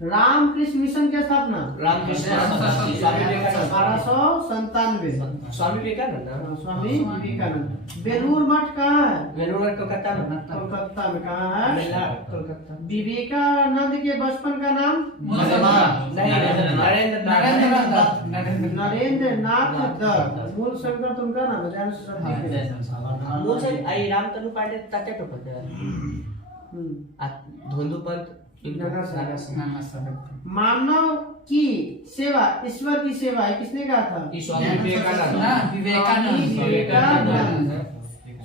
रामकृष्ण मिशन की स्थापना रामकृष्ण स्वामी विवेकानंद 1897। स्वामी विवेकानंद स्वामी विवेकानंद। बेलूर मठ कहाँ है? बेलूर मठ कोलकाता में कोलकाता में। कहाँ है? कोलकाता। विवेकानंद के बचपन का नाम नरेंद्र नाथ दत्त। मूल संगत उनका नाम है। मूल से आई रामतनु पांडे तात्या टोपते धोंदू पंत मानव की सेवा ईश्वर की सेवा है, किसने कहा था?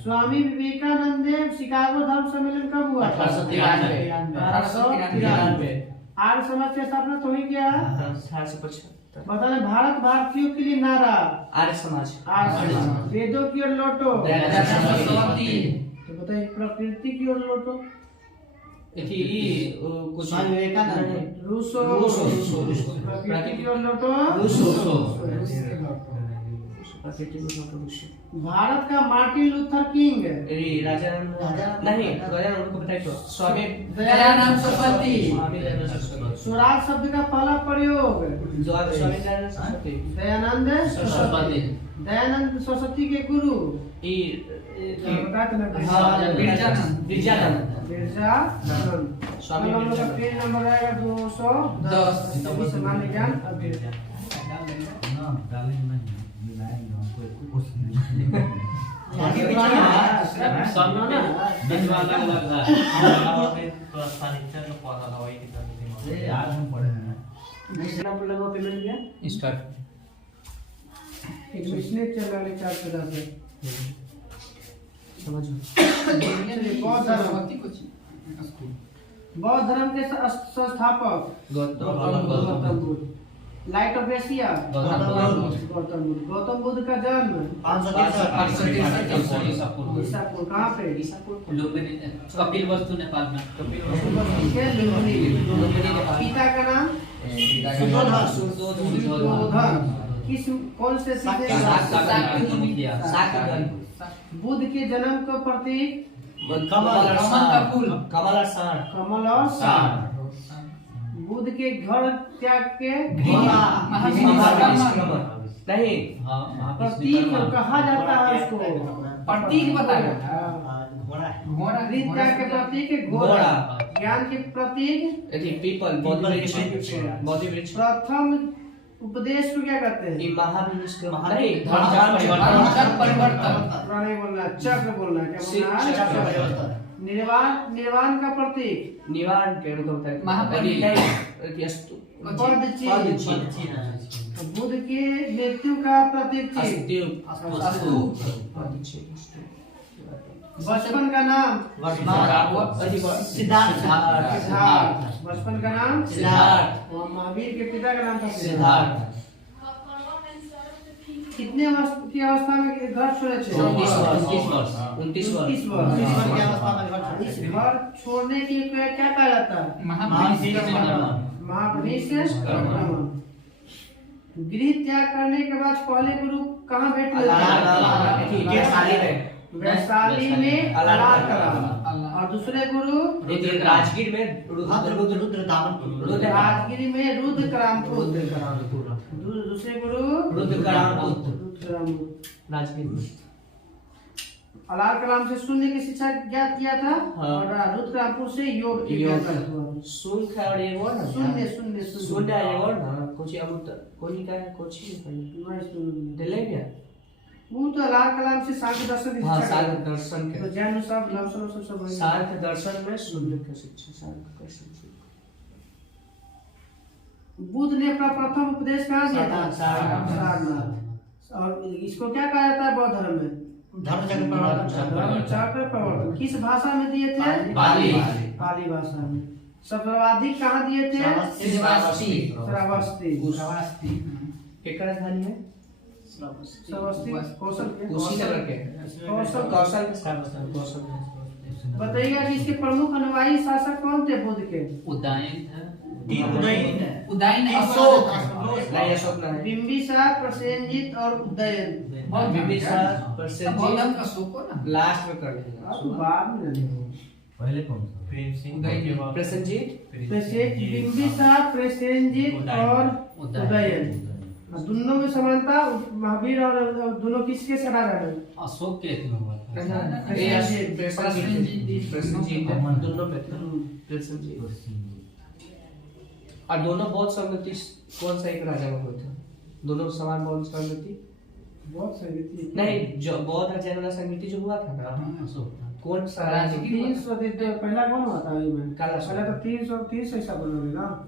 स्वामी विवेकानंद ने शिकागो धर्म सम्मेलन कब हुआ? 1893। आर्य समाज की स्थापना तो ही किया है। 1875। बताना भारत भारतीयों के लिए नारा आर्य समाज। वेदों की ओर लौटो। तो बताइए प्रकृति की ओर लौटो। कुछ स्वामी विवेकानंद रूसो। प्रकृति की ओर लौटो। भारत का मार्टिन लूथर किंग राजा नहीं उनको बताइए तो स्वामी दयानंद सरस्वती। स्वराज शब्द का पहला प्रयोग स्वामी दयानंद सरस्वती। दयानंद सरस्वती के गुरु बिरजानंद स्वामी पेज नंबर आएगा 210 सामान्य ज्ञान बौद्ध धर्म के संस्थापक Gautam Buddha. Light of Asia Gautam Buddha. Gautam Buddha का जन्म 563 ईसा पूर्व। कहाँ पे? कपिल वस्तु नेपाल में। पिता का नाम सुधोधन। किस कौन से बुद्ध के जन्म का प्रतीक कमल और सार। कमल और सार। बुध के घर त्याग के नहीं प्रतीक कहा जाता है उसको। प्रतीक बताया। घोड़ा गृह त्याग के प्रतीक घोड़ा, ज्ञान के प्रतीक पीपल बॉडी वृक्ष। प्रथम उपदेश को क्या कहते हैं? परिवर्तन। पुराने बोलना, चक्र बोलना, क्या बोलना? निर्वाण का प्रतीक निवारण के पद चिन्ह। बुध के मृत्यु का प्रतीक बचपन का नाम सिद्धार्थ। बचपन का नाम सिद्धार्थ। और महावीर के पिता का नाम था सिद्धार्थ। कितने वर्ष की अवस्था में घर छोड़े थे? 29 वर्ष। इस घर छोड़ने की क्या कहा जाता है? महापुरुष गृह त्याग करने के बाद पहले गुरु कहाँ भेंट वैशाली में अलार कला, और दूसरे गुरु राजगीर में राजगिरी में रुद्र करामपुर, दूसरे गुरु राजगीर में अलार कलाम से शून्य की शिक्षा ज्ञात किया था। और रुद्र करामपुर से योग की ज्ञात हुआ। शून्य है और एक और ना शून्य शून्य शून्य है और ना कुछ अब कोई का है कुछ दिले क्या वो तो अलार कलाम से सांख्य दर्शन की हाँ शिक्षा सांख्य दर्शन के तो जैन सब लवसर सब सांख्य दर्शन में शून्य की शिक्षा सांख्य दर्शन बुद्ध ने अपना प्रथम उपदेश कहाँ दिया था? सारनाथ। और इसको क्या कहा जाता है बौद्ध धर्म में? धर्मचक्र प्रवर्तन। किस भाषा में दिए थे? पाली भाषा में। सर्वाधिक कहाँ दिए थे? श्रावस्ती। कितना राजधानी है? श्रावस्ती कौशल के बताइएगा कि इसके प्रमुख अनुयायी शासक कौन थे बुद्ध के? उदयन अशोक नहीं। बिंबिसार, प्रसेनजित और उदयन। बिंबिसार प्रसेनजित अशोक ना लास्ट में कर लेंगे अब बाद में पहले कौन सा? प्रसेनजित बिंबिसार, प्रसेनजित और उदयन। दोनों में समानता महावीर और दोनों किसके से राजा है? अशोक के हुआ था। दोनों और दोनों बौद्ध संगति कौन सा एक राजा में हुए थे? दोनों समान बौद्ध संगति बहुत संगति नहीं जो बौद्ध और जैन संगति जो हुआ था ना कौन सा राजा? 300 पहला कौन हुआ था? काला पहले तो 300 ऐसा बनोगे ना।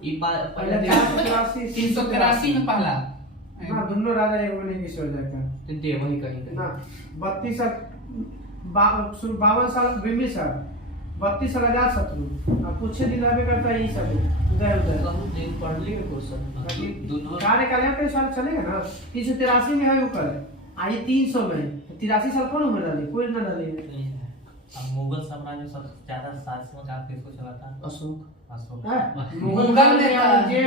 पहले 383 में पहला ना दोनों राजा एक बने किस हो जाता है दे वही कहीं ना। 32 52 साल बिंबिसार, 32 साल अजातशत्रु, अब कुछ दिन रहबे करता है ये सब उदय दिन पढ़ लिए क्वेश्चन कार्यकाल के साल चलेगा ना। 383 में है ऊपर आई 300 में 83 साल कौन उम्र डाली? कोई ना डाली। मुगल साम्राज्य सबसे ज्यादा शासन का किसको चला था? अशोक मुगल ने औरंगजेब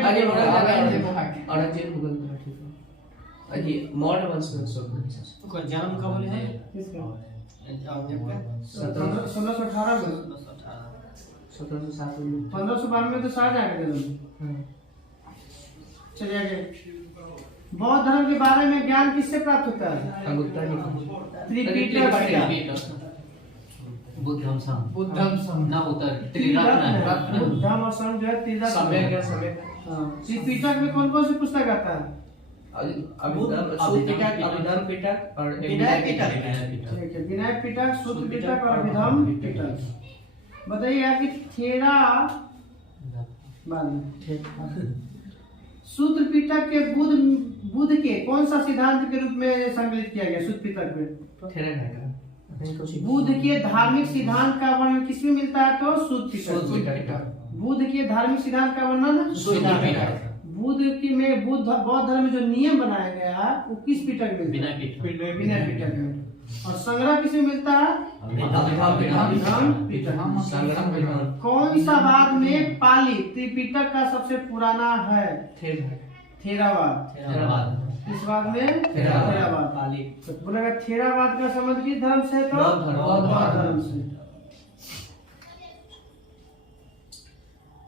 मुगल था ठीक है। अजी मौर्य वंश में अशोक उसका जन्म कब हुआ है? किसका? 1618 में 1707 में 1592 में तो शाहजहां का जन्म। चलिए आगे। बौद्ध धर्म के बारे में ज्ञान किससे प्राप्त होता है? त्रिपिटक। बुद्धम सम ना उतर त्रिरत्न। बुद्धम और सम जो है त्रिरत्न। समय त्रिपिटक में कौन कौन सी पुस्तक आता है? अभिधर्म पिटक और विनय पिटक। ठीक है, विनय पिटक, सूत्र पिटक और अभिधर्म पिटक। बताइए कि थेरा सूत्र पिटक के बुद्ध के कौन सा सिद्धांत के रूप में संकलित किया गया? सूत्र पिटक में बुद्ध के धार्मिक सिद्धांत का वर्णन किसमें मिलता है? तो सूत्र पिटक। बुद्ध के धार्मिक सिद्धांत का वर्णन बुद्ध की में बौद्ध धर्म में जो नियम बनाया गया है वो किस पिटक में? विनय पिटक में। और संग्रह किसमें मिलता है? अभिधर्म पिटक। कौन सा वाद में पाली त्रिपिटक का सबसे पुराना है? थेरावाद। इस वाद में थेरावाद पाली तो बोलेगा थेरावाद का संबंध किस धर्म से? तो बौद्ध धर्म से।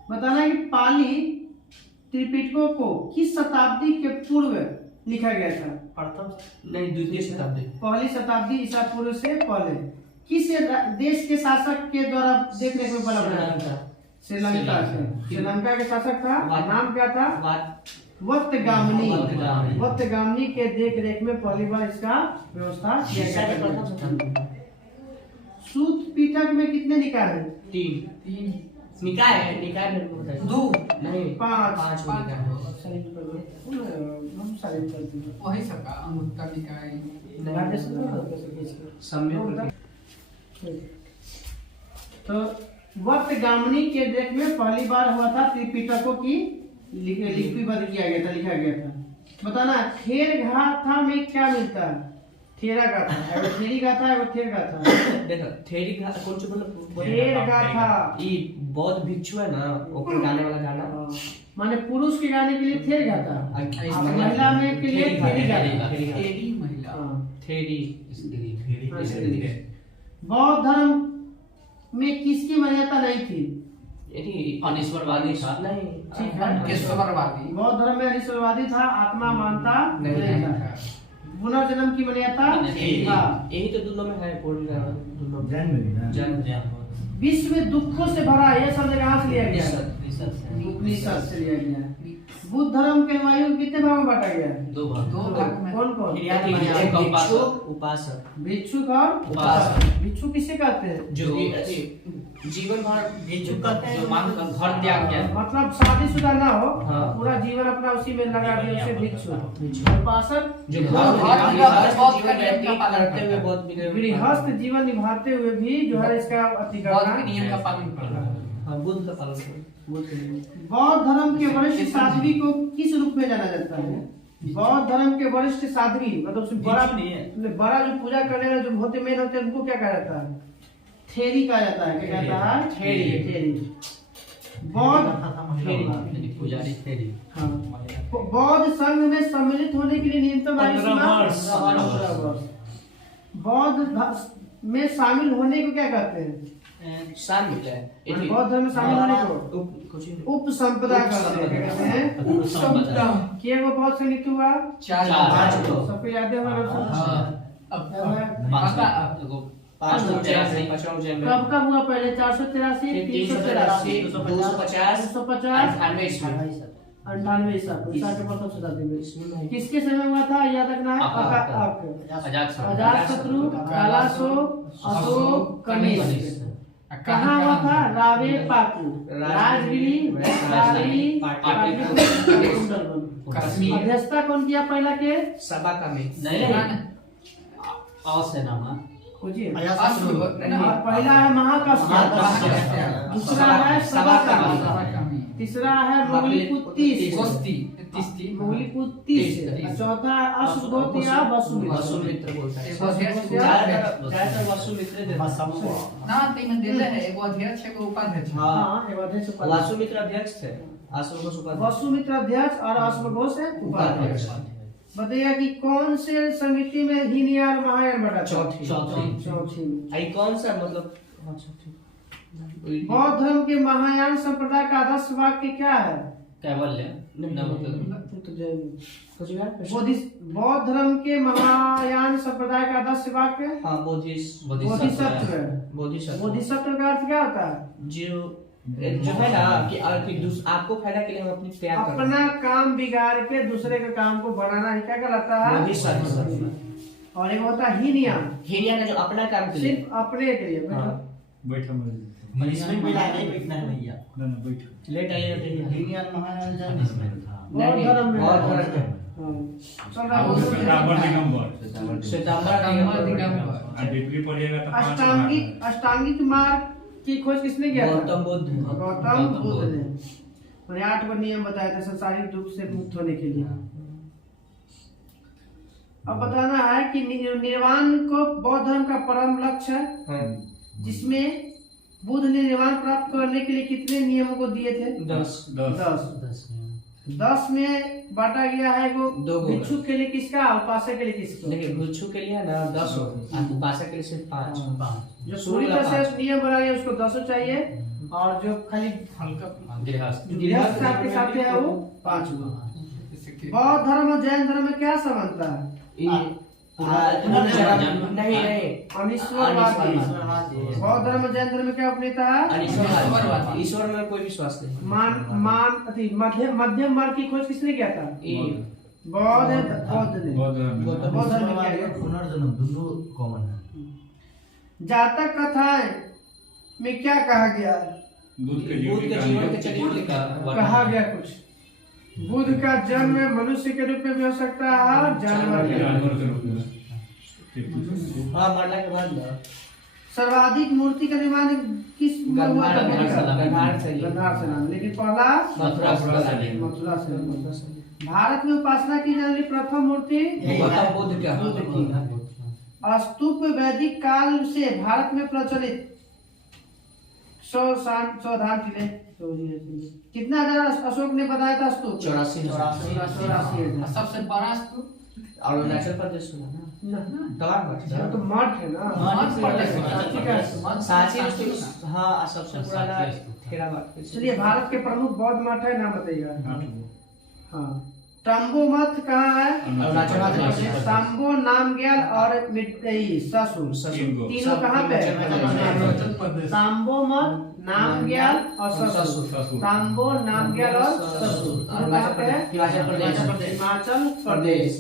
बताना कि पाली त्रिपिटकों को किस शताब्दी के पूर्व लिखा गया था? प्रथम नहीं द्वितीय शताब्दी, पहली शताब्दी ईसा पूर्व से पहले। किस देश के शासक के द्वारा देख रेख में बना बनाया था? श्रीलंका से। श्रीलंका के शासक था, नाम क्या था? वत्तगामनी। वत्तगामनी के देख रेख में पहली बार इसका व्यवस्था किया गया था। सूत पिटक में कितने निकाय हैं? 3 निकाय है, निकाय में 2 नहीं 5 निकाय है। वही सबका अंगुत्तर निकाय तो वत्तगामनी के देख में पहली बार हुआ था त्रिपिटकों की लिपिबद्ध किया गया था, लिखा गया था। बताना ठेर गाथा में क्या मिलता है? ठेरा गाथा, एगो ठेरी गाथा, एगो ठेर गाथा। देखो ठेरी गाथा कौन सी बोल? ठेर गाथा ये बौद्ध भिक्षु है ना, ओकर गाने वाला गाना, माने पुरुष के गाने के लिए ठेर गाथा, महिला में के लिए ठेरी गाथा। ठेरी महिला, ठेरी स्त्री। बौद्ध धर्म में किसकी मान्यता नहीं थी? अनिश्वरवादी था नहीं, ठीक है, ईश्वरवादी। बौद्ध धर्म में अनिश्वरवादी था, आत्मा मानता नहीं था, पुनर्जन्म की मान्यता था। यही तो दोनों में है, दोनों जैन में भी ना? जैन। विश्व में दुखों से भरा है, ये शब्द कहाँ से लिया गया है? उपनिषद से लिया गया है। बुद्ध धर्म के अनुयायियों को कितने भाग में बांटा गया है? 2 भाग। 2 भाग में। कौन कौन? उपासक, भिक्षुक और उपासक। भिक्षु किसे कहते हैं? जो जीवन भर भिक्षुक कहते हैं, घर त्याग किया, मतलब शादीशुदा ना हो, हाँ। पूरा जीवन अपना उसी में लगा दिया, उसे भिक्षु। उपासक जो गृहस्थ जीवन निभाते हुए भी जो है इसका अति करना। नियम का पालन करना। बुद्ध का पालन। बौद्ध धर्म के वरिष्ठ साध्वी को किस रूप में जाना जाता है? बौद्ध धर्म के वरिष्ठ साध्वी मतलब उससे बड़ा जो पूजा करने वाले जो होते मेन होते हैं उनको क्या कहा जाता है? थेरी कहा जाता है। क्या कहता है? थेरी। बौद्ध पुजारी थेरी। हाँ। बौद्ध संघ में सम्मिलित होने के लिए न्यूनतम आयु सीमा 15 वर्ष। बौद्ध में शामिल होने को क्या कहते हैं? शामिल है। बौद्ध धर्म में शामिल होने को उपसंपदा कहते हैं। उपसंपदा के वो बहुत से नीति हुआ 4 सबको याद है हमारा? कब कब हुआ पहले? 483, 383, 250, 250, 98 ईसा के प्रथम शताब्दी में। किसके समय हुआ था? याद रखना है। अजातशत्रु, कालासो, अशोक, कनिष्क। कहाँ हुआ था? रावे पाकू, राजगिरी, वैशाली, पाटलिपुत्र। अध्यक्षता कौन किया पहला के? सभा का में पहला है महाकाश्यप, दूसरा है सभाकामी, तीसरा है मोगलीपुत्तीस, चौथा अश्वगोत्र या वसुमित्र। वसुमित्र अध्यक्ष थे, वसुमित्र अध्यक्ष और अश्वघोष उपाध्यक्ष। बताइए कि कौन से संगीति में हीनयान महायान बटा? चौथी में। आई कौन सा मतलब? बौद्ध धर्म के महायान संप्रदाय का आदर्श वाक्य क्या है? कैवल्य। बौद्ध धर्म के महायान संप्रदाय का आदर्श वाक्य बोधिसत्व। बोधिसत्व का अर्थ क्या होता है? जो है ना कि आपको फायदा के लिए हम अपनी त्याग कर रहे हैं। अपना काम बिगाड़ के दूसरे के काम को बढ़ाना ही क्या कहलाता है? और एक होता है हीनयान, जो अपना काम के लिए, सिर्फ अपने के लिए। बैठो इसमें मिला नहीं बैठना है भैया, बैठो लेट आइए। बौद्ध धर्म में अष्टांगिक मार्ग की खोज किसने किया? गौतम बुद्ध। गौतम बुद्ध ने। उन्हें 8 नियम बताए थे संसारिक दुख से मुक्त होने के लिए। अब बताना है कि निर्वाण को बौद्ध धर्म का परम लक्ष्य है, जिसमें बुद्ध ने निर्वाण प्राप्त करने के लिए कितने नियमों को दिए थे? 10 में बांटा गया है। वो भिक्षु के लिए किसका, उपासक के लिए किसका? देखिए भिक्षु के लिए ना 10, उपासक के लिए सिर्फ 5। जो पूरी तरह से नियम बना गया उसको 10 चाहिए, और जो खाली हल्का गृहस्थ के साथ है वो 5 गो। बौद्ध धर्म और जैन धर्म में क्या समानता है? नहीं अनिश्वरवादी। बौद्ध धर्म और जैन धर्म में क्या उपनीता है? ईश्वर में कोई विश्वास नहीं। मध्यम मार्ग की खोज किसने किया था? बौद्ध ने। बौद्ध धर्म में क्या है? पुनर्जन्म दोनों कॉमन है। जातक कथाएं में क्या कहा गया है? बुद्ध के जीवन के चरित्र का कहा गया कुछ। बुद्ध का जन्म मनुष्य के रूप में भी हो सकता है और जानवर के रूप में। हाँ, मरने के बाद सर्वाधिक मूर्ति का निर्माण किस गंधार से? लेकिन पहला मथुरा से। भारत में उपासना की जाने वाली प्रथम मूर्ति बुद्ध का। स्तूप वैदिक काल से भारत में प्रचलित 100 किले। कितना हजार अशोक ने बताया था स्तूप? 84। सबसे बड़ा स्तूप अरुणाचल प्रदेश में ना, तो मठ है ना। हाँ, सबसे पुराना खेराबाद। चलिए, भारत के प्रमुख बौद्ध मठ है, नाम बताइएगा। हाँ, टम्बो मठ कहाँ है? टम्बो, नामग्याल और ससुर तीनों कहाँ पे? टम्बो मठ, नामग्याल और ससुर। टम्बो, नामग्याल और ससुर कहाँ पे है? हिमाचल प्रदेश।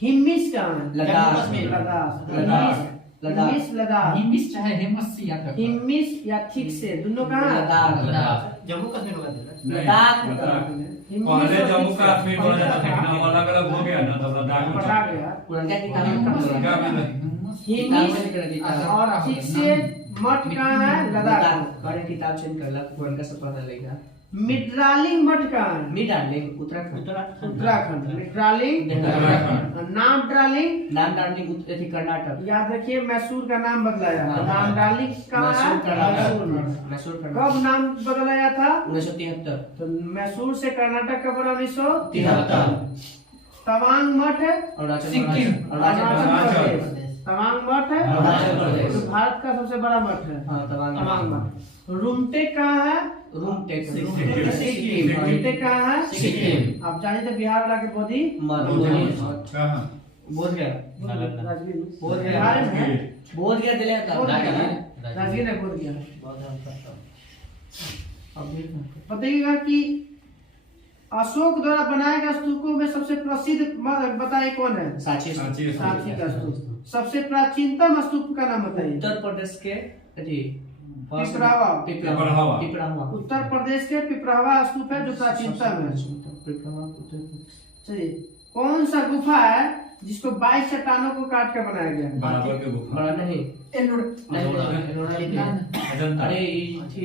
हिम्मिस कहाँ है? लद्दाख। हिम्मिस चाहे हेमस याद रखो। हिम्मिस या ठीक से दोनों कहाँ है? जम्मू कश्मीर में लद्दाख। पहले जम्मू कश्मीर बोला जाता था, लेकिन अब अलग अलग हो गया ना, तो लद्दाख में पटा गया। पुराना किताब हिम्मिस और ठीक से मठ कहाँ है? लद्दाख। बड़े किताब चेंज कर ला, पुराना से पता लगेगा। मित्रालिंग मठ कहाँ है? मिडालिंग उत्तराखंड। उत्तराखंड। मित्रालिंग, नाम डार्लिंग, नाम डार्लिंग उत्तरी कर्नाटक। याद रखिए, मैसूर का नाम बदलाया। नाम डार्लिंग कहाँ है? मैसूर कब नाम बदलाया था? 1973। तो मैसूर से कर्नाटक का बना 1973। तवांग मठ है सिक्किम, अरुणाचल प्रदेश। तवांग मठ है अरुणाचल प्रदेश। तो भारत का सबसे बड़ा मठ है। हाँ, तवांग मठ। रूमटेक कहाँ है? रूमटेक सिक्किम। रूमटेक कहाँ है? सिक्किम। आप जाने तो बिहार वाला के बोधी बोध गया, राजगीर बोध गया, बिहार में है। बोध गया दिले था राजगीर है, बोध गया। अभी बताइएगा कि अशोक द्वारा बनाए गए स्तूपों में सबसे प्रसिद्ध बताइए कौन है? सांची। सांची का स्तूप। सबसे प्राचीनतम स्तूप का नाम बताइए। उत्तर प्रदेश के पिपरावा। पिपरावा। उत्तर प्रदेश के पिपरावा स्तूप है जो प्राचीनतम है। चलिए, कौन सा गुफा है जिसको 22 चट्टानों को काट कर बनाया गया है? बड़ा नहीं, अरे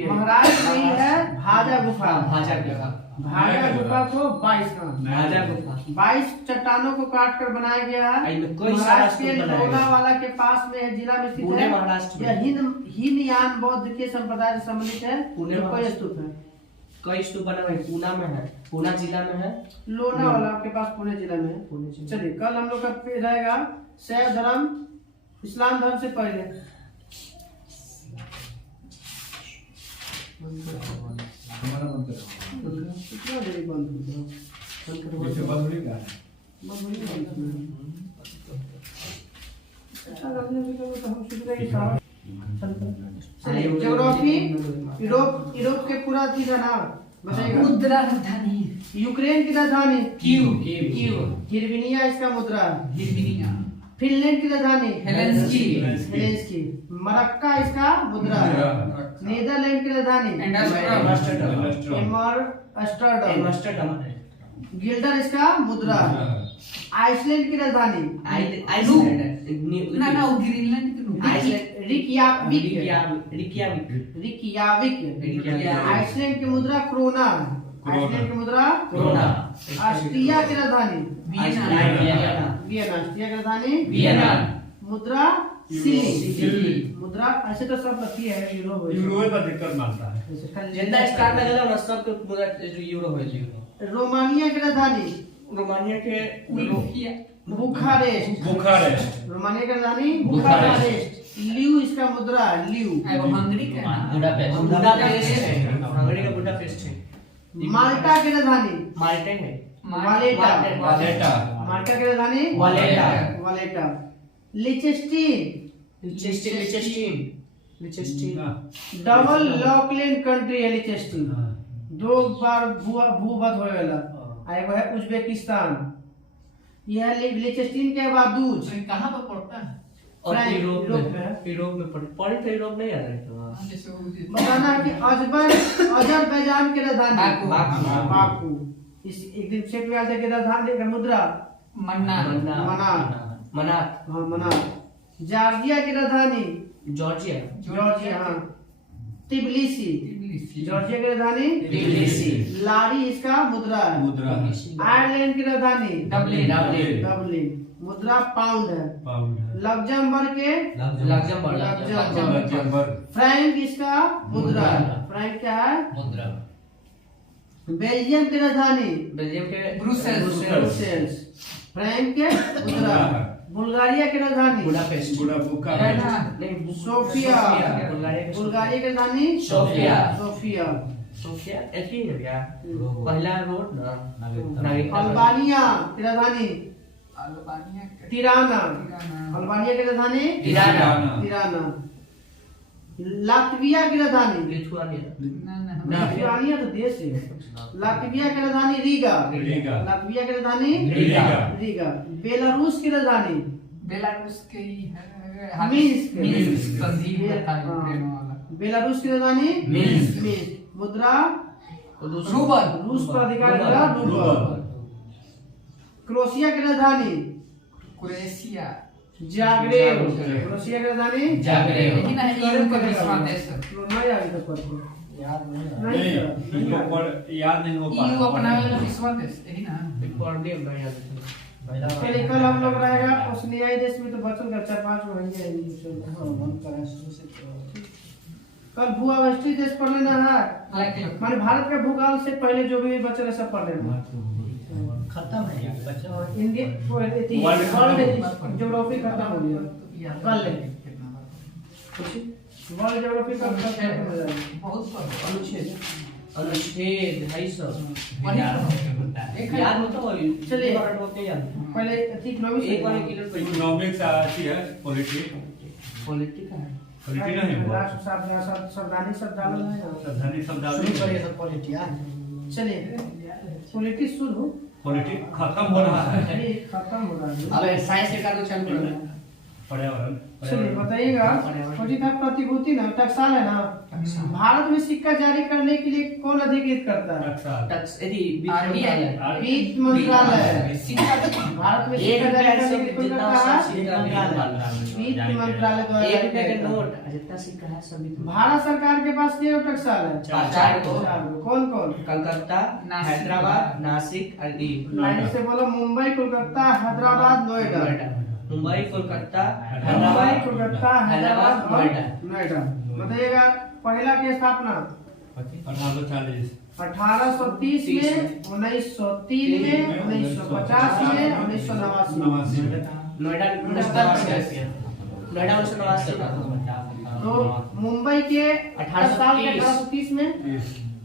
महाराज नहीं है, भाजा गुफा। भाजा गुफा। भाजा गुफा को 22 चट्टानों को काट कर बनाया गया है। महाराष्ट्र के लोनावाला के पास में है, जिला में स्थित पुणे है। महाराष्ट्र यह हीनयान बौद्ध के संप्रदाय से संबंधित है। पुणे कोई स्तूप है? कई स्तूप बना हुआ है, पूना में है, पूना जिला में है। लोनावाला के पास पुणे जिला में है। पुणे जिला। चलिए, कल हम लोग का रहेगा शैव धर्म इस्लाम धर्म से पहले। कितना देरी बंद ज्योग्राफी। यूरोप के पूरा चीज है ना, बताइएगा। मुद्रा राजधानी यूक्रेन की राजधानी कीव। हिरविनिया इसका मुद्रा। हिरविनिया। फिनलैंड की राजधानी हेलेंस्की। हेलेंस्की। मरक्का इसका मुद्रा। नीदरलैंड की राजधानी एम्स्टर्डम। गिल्डर इसका मुद्रा। आइसलैंड की राजधानी ना वो ग्रीनलैंड के लोग। रिकयाविक। आइसलैंड की मुद्रा क्रोना। आइसलैंड की मुद्रा क्रोना। ऑस्ट्रिया की राजधानी वियना। ऑस्ट्रिया की राजधानी वियना। मुद्रा सिली। मुद्रा ऐसे तो सब पति है, यूरो का दिक्कत मानता है। जितना स्टार में गया ना सब के पूरा जो यूरो है यूरो। रोमानिया की राजधानी रोमानिया के बुखारेस्ट। बुखारेस्ट। रोमानिया की राजधानी बुखारेस्ट। ल्यू इसका मुद्रा है, ल्यू। वो हंगरी का ना बुडापेस्ट हंगरी का बुडापेस्ट है। माल्टा की राजधानी माल्टे है वालेटा। वालेटा माल्टा की राजधानी वालेटा। वालेटा। लिचेस्टीन लिचेस्टीन डबल लॉकलैंड कंट्री है लिचेस्टीन, 2 बार भूमध्य होए वाला। एगो है उज्बेकिस्तान। यह लिचेस्टीन के बाद दूज कहाँ पर पड़ता है? और फ्रांस, यूरोप यूरोप में पॉइंट तो यूरोप नहीं आ रहा है तो जैसे वो बताना कि अजरबैजान की राजधानी बाकू। इस एक दिन चेक में आते कि राजधानी का मुद्रा मन्ना मनात। मनात हाँ मनात। जॉर्जिया की राजधानी जॉर्जिया जॉर्जिया हाँ तिबिलिसी। जॉर्जिया की राजधानी तिबिलिसी। लारी इसका मुद्रा है। मुद्रा आयरलैंड की राजधानी डबलिन डबलिन, मुद्रा पाउंड है। पाउंड लग्जमबर्ग के लग्जमबर्ग फ्रैंक इसका मुद्रा है। फ्रैंक क्या है? मुद्रा। बेल्जियम की राजधानी बेल्जियम के ब्रुसेल्स, फ्रैंक के मुद्रा है। बुल्गारिया की राजधानी बुडापेस्ट नहीं सोफिया। बुल्गारिया की राजधानी सोफिया। सोफिया। एक ही है क्या पहला रोड ना नागरिकता अल्बानिया की राजधानी अल्बानिया तिराना। अल्बानिया की राजधानी तिराना। लातविया की राजधानी लिथुआनिया तो देश है। लातविया की राजधानी रीगा। लातविया की राजधानी रीगा। बेलारूस की राजधानी बेलारूस के ही है मिन्स्क। वाला बेलारूस की राजधानी मिन्स्क। मुद्रा रूबल। रूस का अधिकार मुद्रा रूबल। क्रोएशिया की राजधानी क्रोएशिया जाग्रेब। क्रोएशिया की राजधानी जाग्रेब। लेकिन है यूरोप का दूसरा देश है। नहीं आगे तक पढ़ते याद नहीं हो पा ईयू अपना वाला विश्व देश यही ना पढ़ दिया मैं याद पहले कल हम लोग रहेगा उस न्याय देश में तो बच्चों का 4-5 महीने कल भू अवस्थित देश पढ़ लेना है। माने भारत का भूगोल से पहले जो भी बच्चे सब पढ़ लेना। खत्म है बच्चा इंडिया वर्ल्ड ज्योग्राफी खत्म हो गया कल ले। वर्ल्ड ज्योग्राफी का खत्म हो जाएगा। बहुत अनुच्छेद है सब याद होता है चलिए। होते याद पहले इकोनॉमिक्स एक बार क्लियर कर इकोनॉमिक्स आती है पॉलिटिक्स पॉलिटिक्स है पॉलिटिक्स नहीं हुआ सावधानी सब डालना है ना। राजधानी शब्द चलिए पॉलिटिक्स शुरू पॉलिटिक्स खत्म हो रहा है खत्म हो रहा है। अब साइंस के कार्य चालू करो पर्यावरण चलिए बताइएगा छोटी था प्रतिभूति ना टकसाल है ना। भारत में सिक्का जारी करने के लिए कौन अधिकृत करता है? टैक्स यदि वित्त मंत्रालय। भारत में सिक्का जारी करने के लिए कौन करता है? वित्त मंत्रालय द्वारा। 1 रुपया के नोट जितना सिक्का है सभी भारत सरकार के पास कितने टकसाल है? 4 कौन कौन? कलकत्ता हैदराबाद नासिक आदि लाइन से बोलो मुंबई कोलकाता हैदराबाद नोएडा। मुंबई कोलकाता मुंबई कोलकाता हैदराबाद नोएडा नोएडा। बताइएगा पहला की स्थापना 1840 1830 में, 1903 में, 1950 में, 1989 में। नोएडा 1989 तो मुंबई के 1830 में,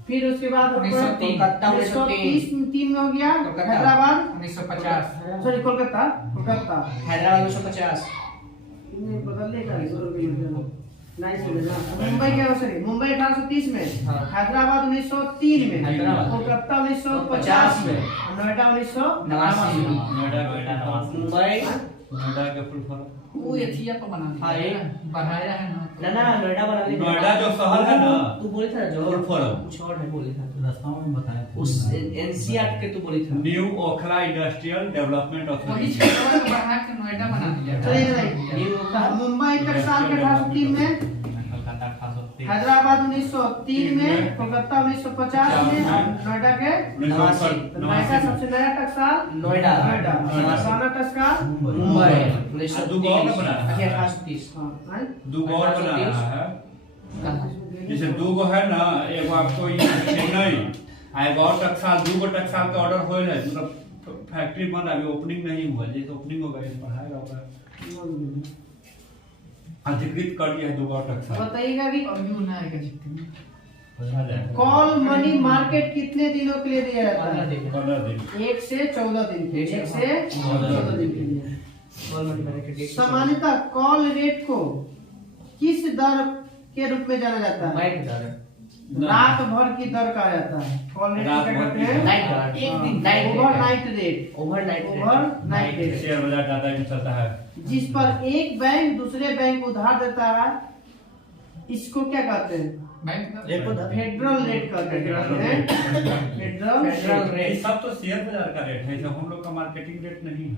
फिर उसके बाद कोलकाता 1930 में हो गया। हैदराबाद 1950 सॉरी कोलकाता हैदराबाद 1950 बदलने का मुंबई क्या सॉरी मुंबई 1830 में, हैदराबाद 1903 में, कोलकाता 1950 में, नोएडा 1989 में। मुंबई नोएडा का फुल फॉर्म वो एथिया पर बना दिया हाँ, बढ़ाया है ना ना नोएडा बना दिया। नोएडा जो शहर है ना तू बोली था जो फुल फॉर्म कुछ और है बोली था रास्ताओं में बताया था। उस एनसीआर के तू बोली था न्यू ओखला इंडस्ट्रियल डेवलपमेंट वही अथॉरिटी क्षेत्र को बढ़ा के नोएडा बना दिया चलिए मुंबई टकसाल के 1803 में, हैदराबाद 1903 में, कोलकाता 1950 में, नोएडा के नोएडा सबसे नया टकसाल नोएडा पुराना टकसाल मुंबई दो गौर का बना है। 1830 दो गौर बना रहा है जैसे दो गो है ना, एगो आपको ये चेन्नई एक और टकसाल, दो गो टकसाल का ऑर्डर होइल है, मतलब फैक्ट्री बंद अभी ओपनिंग नहीं हुआ, जैसे ओपनिंग होगा ये पढ़ाएगा होगा अधिकृत कर दिया है 2 और टकसाल बताइएगा कि अभी वो ना आएगा जितने में। आ जाएगा। कॉल मनी मार्केट कितने दिनों के लिए दिया जाता है? 15 दिन 1 से 14 दिन के 1 से 14 दिन के लिए। सामान्यतः कॉल रेट को किस दर के रूप में जाना जाता है? रात भर की दर कहा जाता है। कॉल रेट रात क्या भर कहते की हैं? दर। एक दिन overnight rate. Overnight rate share बाजार ज्यादा भी चलता है। जिस पर एक बैंक दूसरे बैंक को उधार देता है, इसको क्या कहते हैं? बैंक का फेडरल रेट कहते हैं। फेडरल ये रेट। सब तो शेयर बाजार का रेट है, सब हम लोग का मार्केटिंग रेट नहीं है।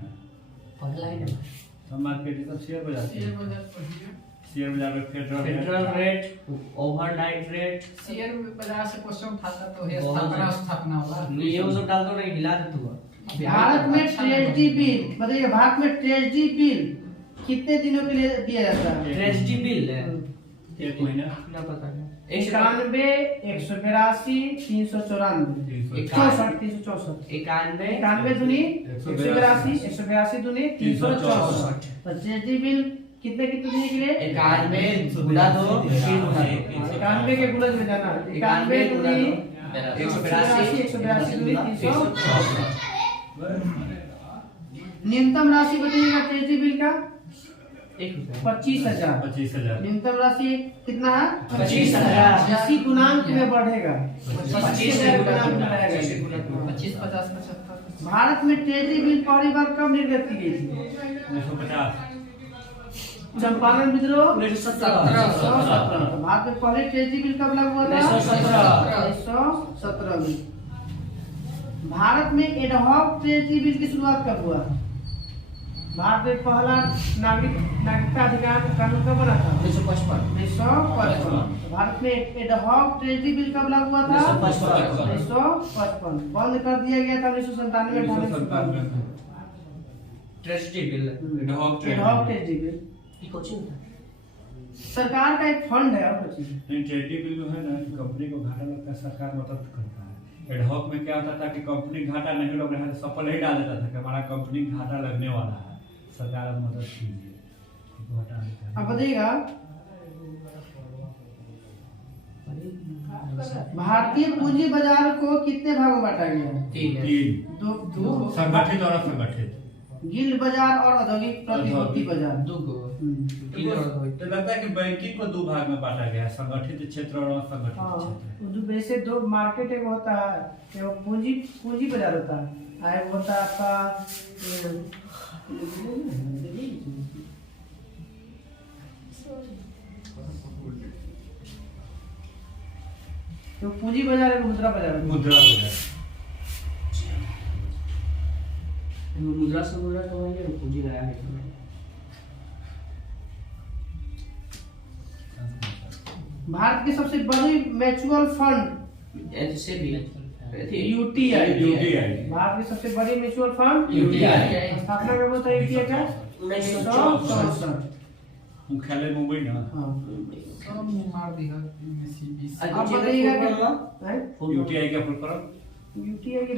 सब मार्केटिंग सब शेयर बाजार के शेयर हैं। बाजार पढ़िए। शेयर बाजार में federal rate, overnight rate, share बाजार से क्वेश्चन उठाता तो है बहुत स्थापना वाला। ये वो सब डाल दो नहीं हिला दे तू। भारत में ट्रेजरी बिल बताइए, भारत में ट्रेजरी बिल कितने दिनों के लिए दिया जाता है? ट्रेजरी बिल है 1 महीना ना पता है 91, 182, 394, 64, 364, 91 दूनी 182 दूनी 364। तो ट्रेजरी बिल कितने दिन के लिए? 91 गुना 2 फिर गुना 2 91 के गुणज में जाना। 91 दूनी 182, 182 दूनी 364। न्यूनतम राशि बताइएगा ट्रेजरी बिल का? 25,000। 25,000 न्यूनतम राशि कितना है? 25,000। इसी गुणांक में बढ़ेगा। 25,000 गुणांक में रहेगा। 25, 50, 75। भारत में ट्रेजरी बिल पहली बार कब निर्गत की गई थी? 1950 चंपारण विद्रोह 1917। तो भारत में पहले ट्रेजरी बिल कब लागू हुआ था? 1917 में। भारत में एडहॉक ट्रेजरी बिल की शुरुआत कब हुआ? भारत में पहला नागरिकता अधिकार कानून कब बना था? 1955। भारत में एडहॉक ट्रेजरी बिल कब लागू हुआ था? 1955। बंद कर दिया गया था 1997 में। Treasury bill ad hoc treasury bill सरकार का एक फंड है। और कुछ नहीं। ट्रेजरी बिल जो है ना, कंपनी को घाटा लगता है, सरकार मदद करता है। एडहॉक में क्या होता था कि कंपनी घाटा नहीं लग रहा है तो सफल ही डाल देता था कि हमारा कंपनी घाटा लगने वाला है, सरकार अब मदद कीजिए, घाटा नहीं अब बताइएगा, भारतीय पूंजी बाजार को कितने भागों में बांटा गया है? 3 दो। संगठित और असंगठित। गिल्ड बाजार और औद्योगिक प्रतिभूति बाजार। तो लगता है कि बैंकिंग को 2 भाग में बांटा गया है, संगठित क्षेत्र और असंगठित क्षेत्र। वैसे 2 मार्केट एक होता है, वो पूंजी बाजार होता है, एक होता है आपका तो पूंजी बाजार है, मुद्रा बाजार है। मुद्रा बाजार मुद्रा से मुद्रा तो वही है, पूंजी नया है। भारत की सबसे बड़ी म्यूचुअल फंड ऐसे भी यूटीआई। भारत की सबसे बड़ी म्यूचुअल फंड यूटीआई स्थापना कब हुआ था? यूटीआई का 1964। मुख्यालय मुंबई ना। सब मार दिया अब बताइएगा कि यूटीआई का फुल फॉर्म यूटीआई की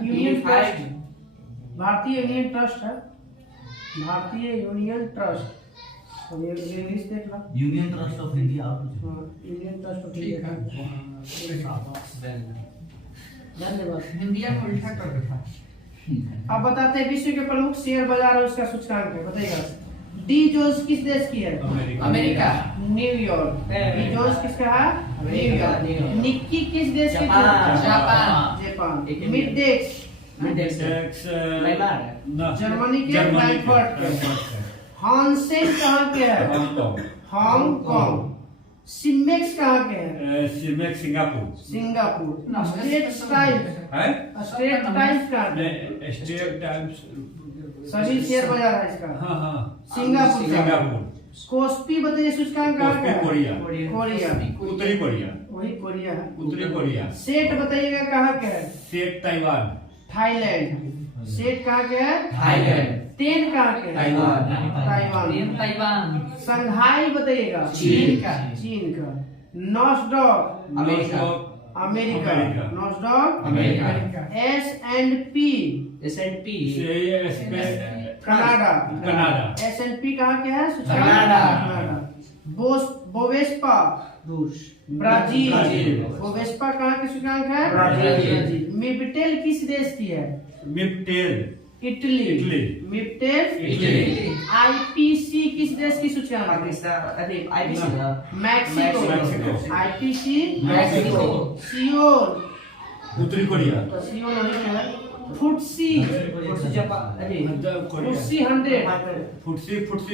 यूनियन ट्रस्ट, भारतीय यूनियन ट्रस्ट है। भारतीय यूनियन ट्रस्ट इंग्लिश देख लो, union trust of India. Union trust of ठीक है। इंडिया। धन्यवाद। इंडिया को उल्टा कर रखा। अब बताते हैं विश्व के प्रमुख शेयर बाजार और उसका सूचकांक है। बताइएगा, डी जोन्स किस देश की है? अमेरिका। न्यूयॉर्क। डी जोन्स किसका है? न्यूयॉर्क। निक्की किस देश की है? जापान। मिडेक्स जर्मनी के फ्रैंकफर्ट के। हानसेन कहाँ के है? हांगकांग। सिमेक्स कहाँ के है? Simex Singapore. Singapore. Straits Times कहाँ के है? स्टेट टाइम्स सभी शेयर बाजार है इसका। हाँ सिंगापुर। कोस्पी बताइए सूचकांक कहाँ का है? कोरिया। कोरिया। उत्तरी कोरिया। वही कोरिया है। उत्तरी कोरिया। सेट बताइएगा कहाँ के है? Set Taiwan. थाईलैंड। सेट कहाँ के है? थाईलैंड। तेन कहाँ के है? ताइवान। संघाई बताइएगा। चीन का। Nasdaq America. Nasdaq America. S&P Canada. Canada. S&P कहाँ के है? कनाडा। बोवेस्पा रूस। ब्राजील। ब्राजील। बोवेस्पा कहाँ के सूचकांक है? ब्राजील। मिप्टेल किस देश की है? मिप्टेल इटली। इटली। मिप्टेल इटली। IPC किस देश की सूचकांक है? पाकिस्तान अरे IBC ना Mexico. Mexico. IPC Mexico. Seoul. उत्तरी कोरिया। तो सियोल नहीं है। फुटसी जापान अरे फुटसी 100।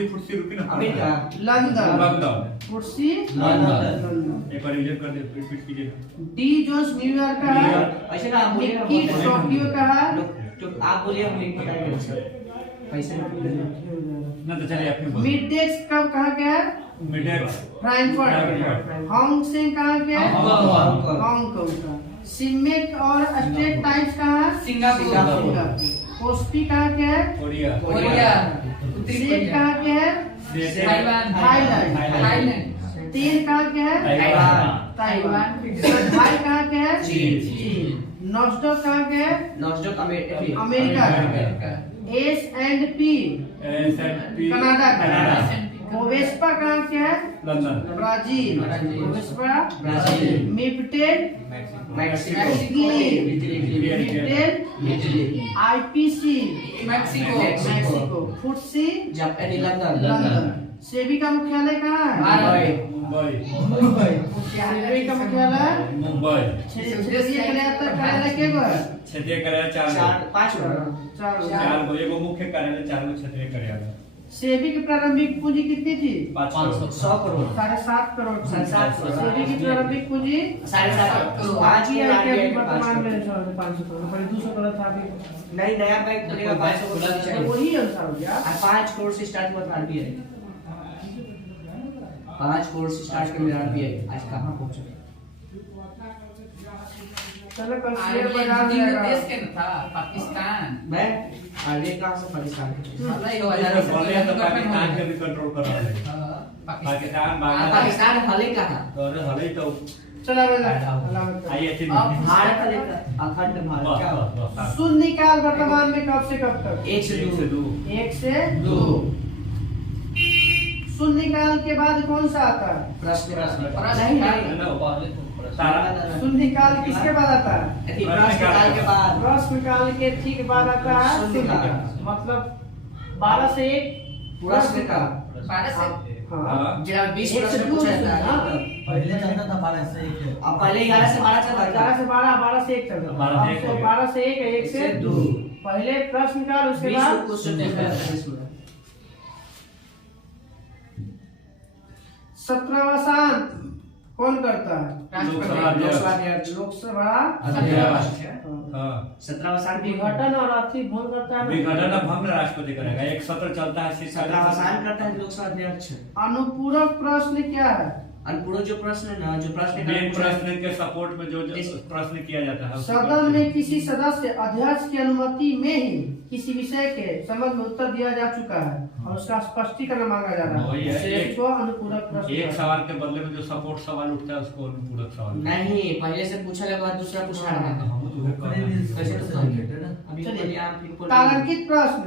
फुटसी रुकी ना। America. London. London. FTSE London. एक बार रिवीजन कर दे, रिपीट कीजिए। डी जोन्स न्यूयॉर्क का है। ऐसे ना आप बोलिए निक्की टोक्यो का है। जो आप बोलिए हम लिख बताएंगे सर पैसे ना तो चलिए अपनी बोलिए। मिडेक्स कब कहाँ के है? मिडेक्स फ्रैंकफर्ट। फ्रैंकफर्ट। हांगसेंग कहाँ के है? हांगकांग। हांगकांग का। सिमेक और स्टेट टाइम्स कहाँ है? सिंगापुर। कोस्पी कहाँ के है? कोरिया। कोरिया। उत्तरी सेब कोरिया। कहाँ के है? थाईलैंड। थाईलैंड। थाईलैंड। तेल कहाँ के है? ताइवान। ताइवान। शंघाई कहाँ के है? चीन। नॉस्डॉक कहाँ के है? Nasdaq America. America. S&P S&P Canada का। कनाडा। बोवेस्पा कहाँ के है? London. Brazil. Brazil. Bovespa Brazil. Mibtel Mexico. Mibtel Italy. IPC Mexico. Mexico. FTSE Japan London. London. SEBI का मुख्यालय कहाँ है? भारत। मुंबई। सेबी का मुख्यालय मुंबई। क्षेत्रीय कार्यालय के गो है? क्षेत्रीय कार्यालय 4 चार पांच चार। गो, एगो मुख्य कार्यालय, 4 गो क्षेत्रीय कार्यालय। सेबी की प्रारंभिक पूंजी कितनी थी? 500। 100 करोड़ 7.5 करोड़ थी। 7.5 करोड़। सेबी की प्रारंभिक पूंजी 7.5 करोड़ आज ही है कि अभी RBI वर्तमान में 500 500 करोड़, पहले 200 करोड़ था अभी। नहीं नया बैंक खुलेगा 500 करोड़ तो चाहिए वही अनुसार हो गया। और 5 करोड़ से स्टार्ट हुआ था RBI 5 करोड़ से स्टार्ट किया RBI आज कहाँ पहुंचा? चलो कल शेयर आरबीआई बाजार तीन जाएगा। देश के न था, पाकिस्तान। मैं RBI कहाँ से पाकिस्तान के मतलब ये बोले तो 2017 पाकिस्तान के भी कंट्रोल कर रहा है। पाकिस्तान, बांग्लादेश। पाकिस्तान हाल ही कहा तो हले तो चला बेटा। आइए अच्छी अब भारत का लेकर अखंड भारत क्या हुआ? शून्य निकाल वर्तमान में कब से कब तक? 1 से 2 1 से 2। शून्य निकाल के बाद कौन सा आता है? प्रश्न नहीं शून्य निकाल किसके बाद आता है? प्रश्न काल के बाद प्रश्न निकाल के ठीक बाद आता है शून्य शून्य निकाल। निकाल। मतलब 12 से 1 प्रश्न का भारत से हाँ जब 20 एक से प्रश्न दो पूछा शून्य, जाता हाँ। है पहले चलता था 12 से 1। अब पहले 11 से 12 चला 11 से 12, 12 से 1 चल रहा 12 से 1 हो गया। 12 से 1 1 से 2। पहले प्रश्न निकाल उसके 20 बाद क्वेश्चन देखा है इसमें 17वां स्थान कौन करता है? राष्ट्रपति। लोकसभा अध्यक्ष। हाँ 17वां साल विघटन और अर्थी भंग करता है ना? विघटन भंग राष्ट्रपति करेगा। एक सत्र चलता है 17वां साल करता है लोकसभा अध्यक्ष। अनुपूरक प्रश्न क्या है? अनुपूरक जो प्रश्न है ना जो प्रश्न का मेन पूछा- प्रश्न के सपोर्ट में जो प्रश्न किया जाता है उसको सदन में किसी सदस्य अध्यक्ष की अनुमति में ही किसी विषय के संबंध में उत्तर दिया जा चुका है और उसका स्पष्टीकरण मांगा जा रहा वही है, है एक- इसको अनुपूरक प्रश्न एक कहते हैं। सवाल के बदले में जो सपोर्ट सवाल उठता है उसको अनुपूरक सवाल। नहीं पहले से पूछा के बाद दूसरा पूछा रहा है हम तो वो कर रहे हैं। कैसे तो अभी चलिए। बोलिए आप फिर बोलिए। तारांकित प्रश्न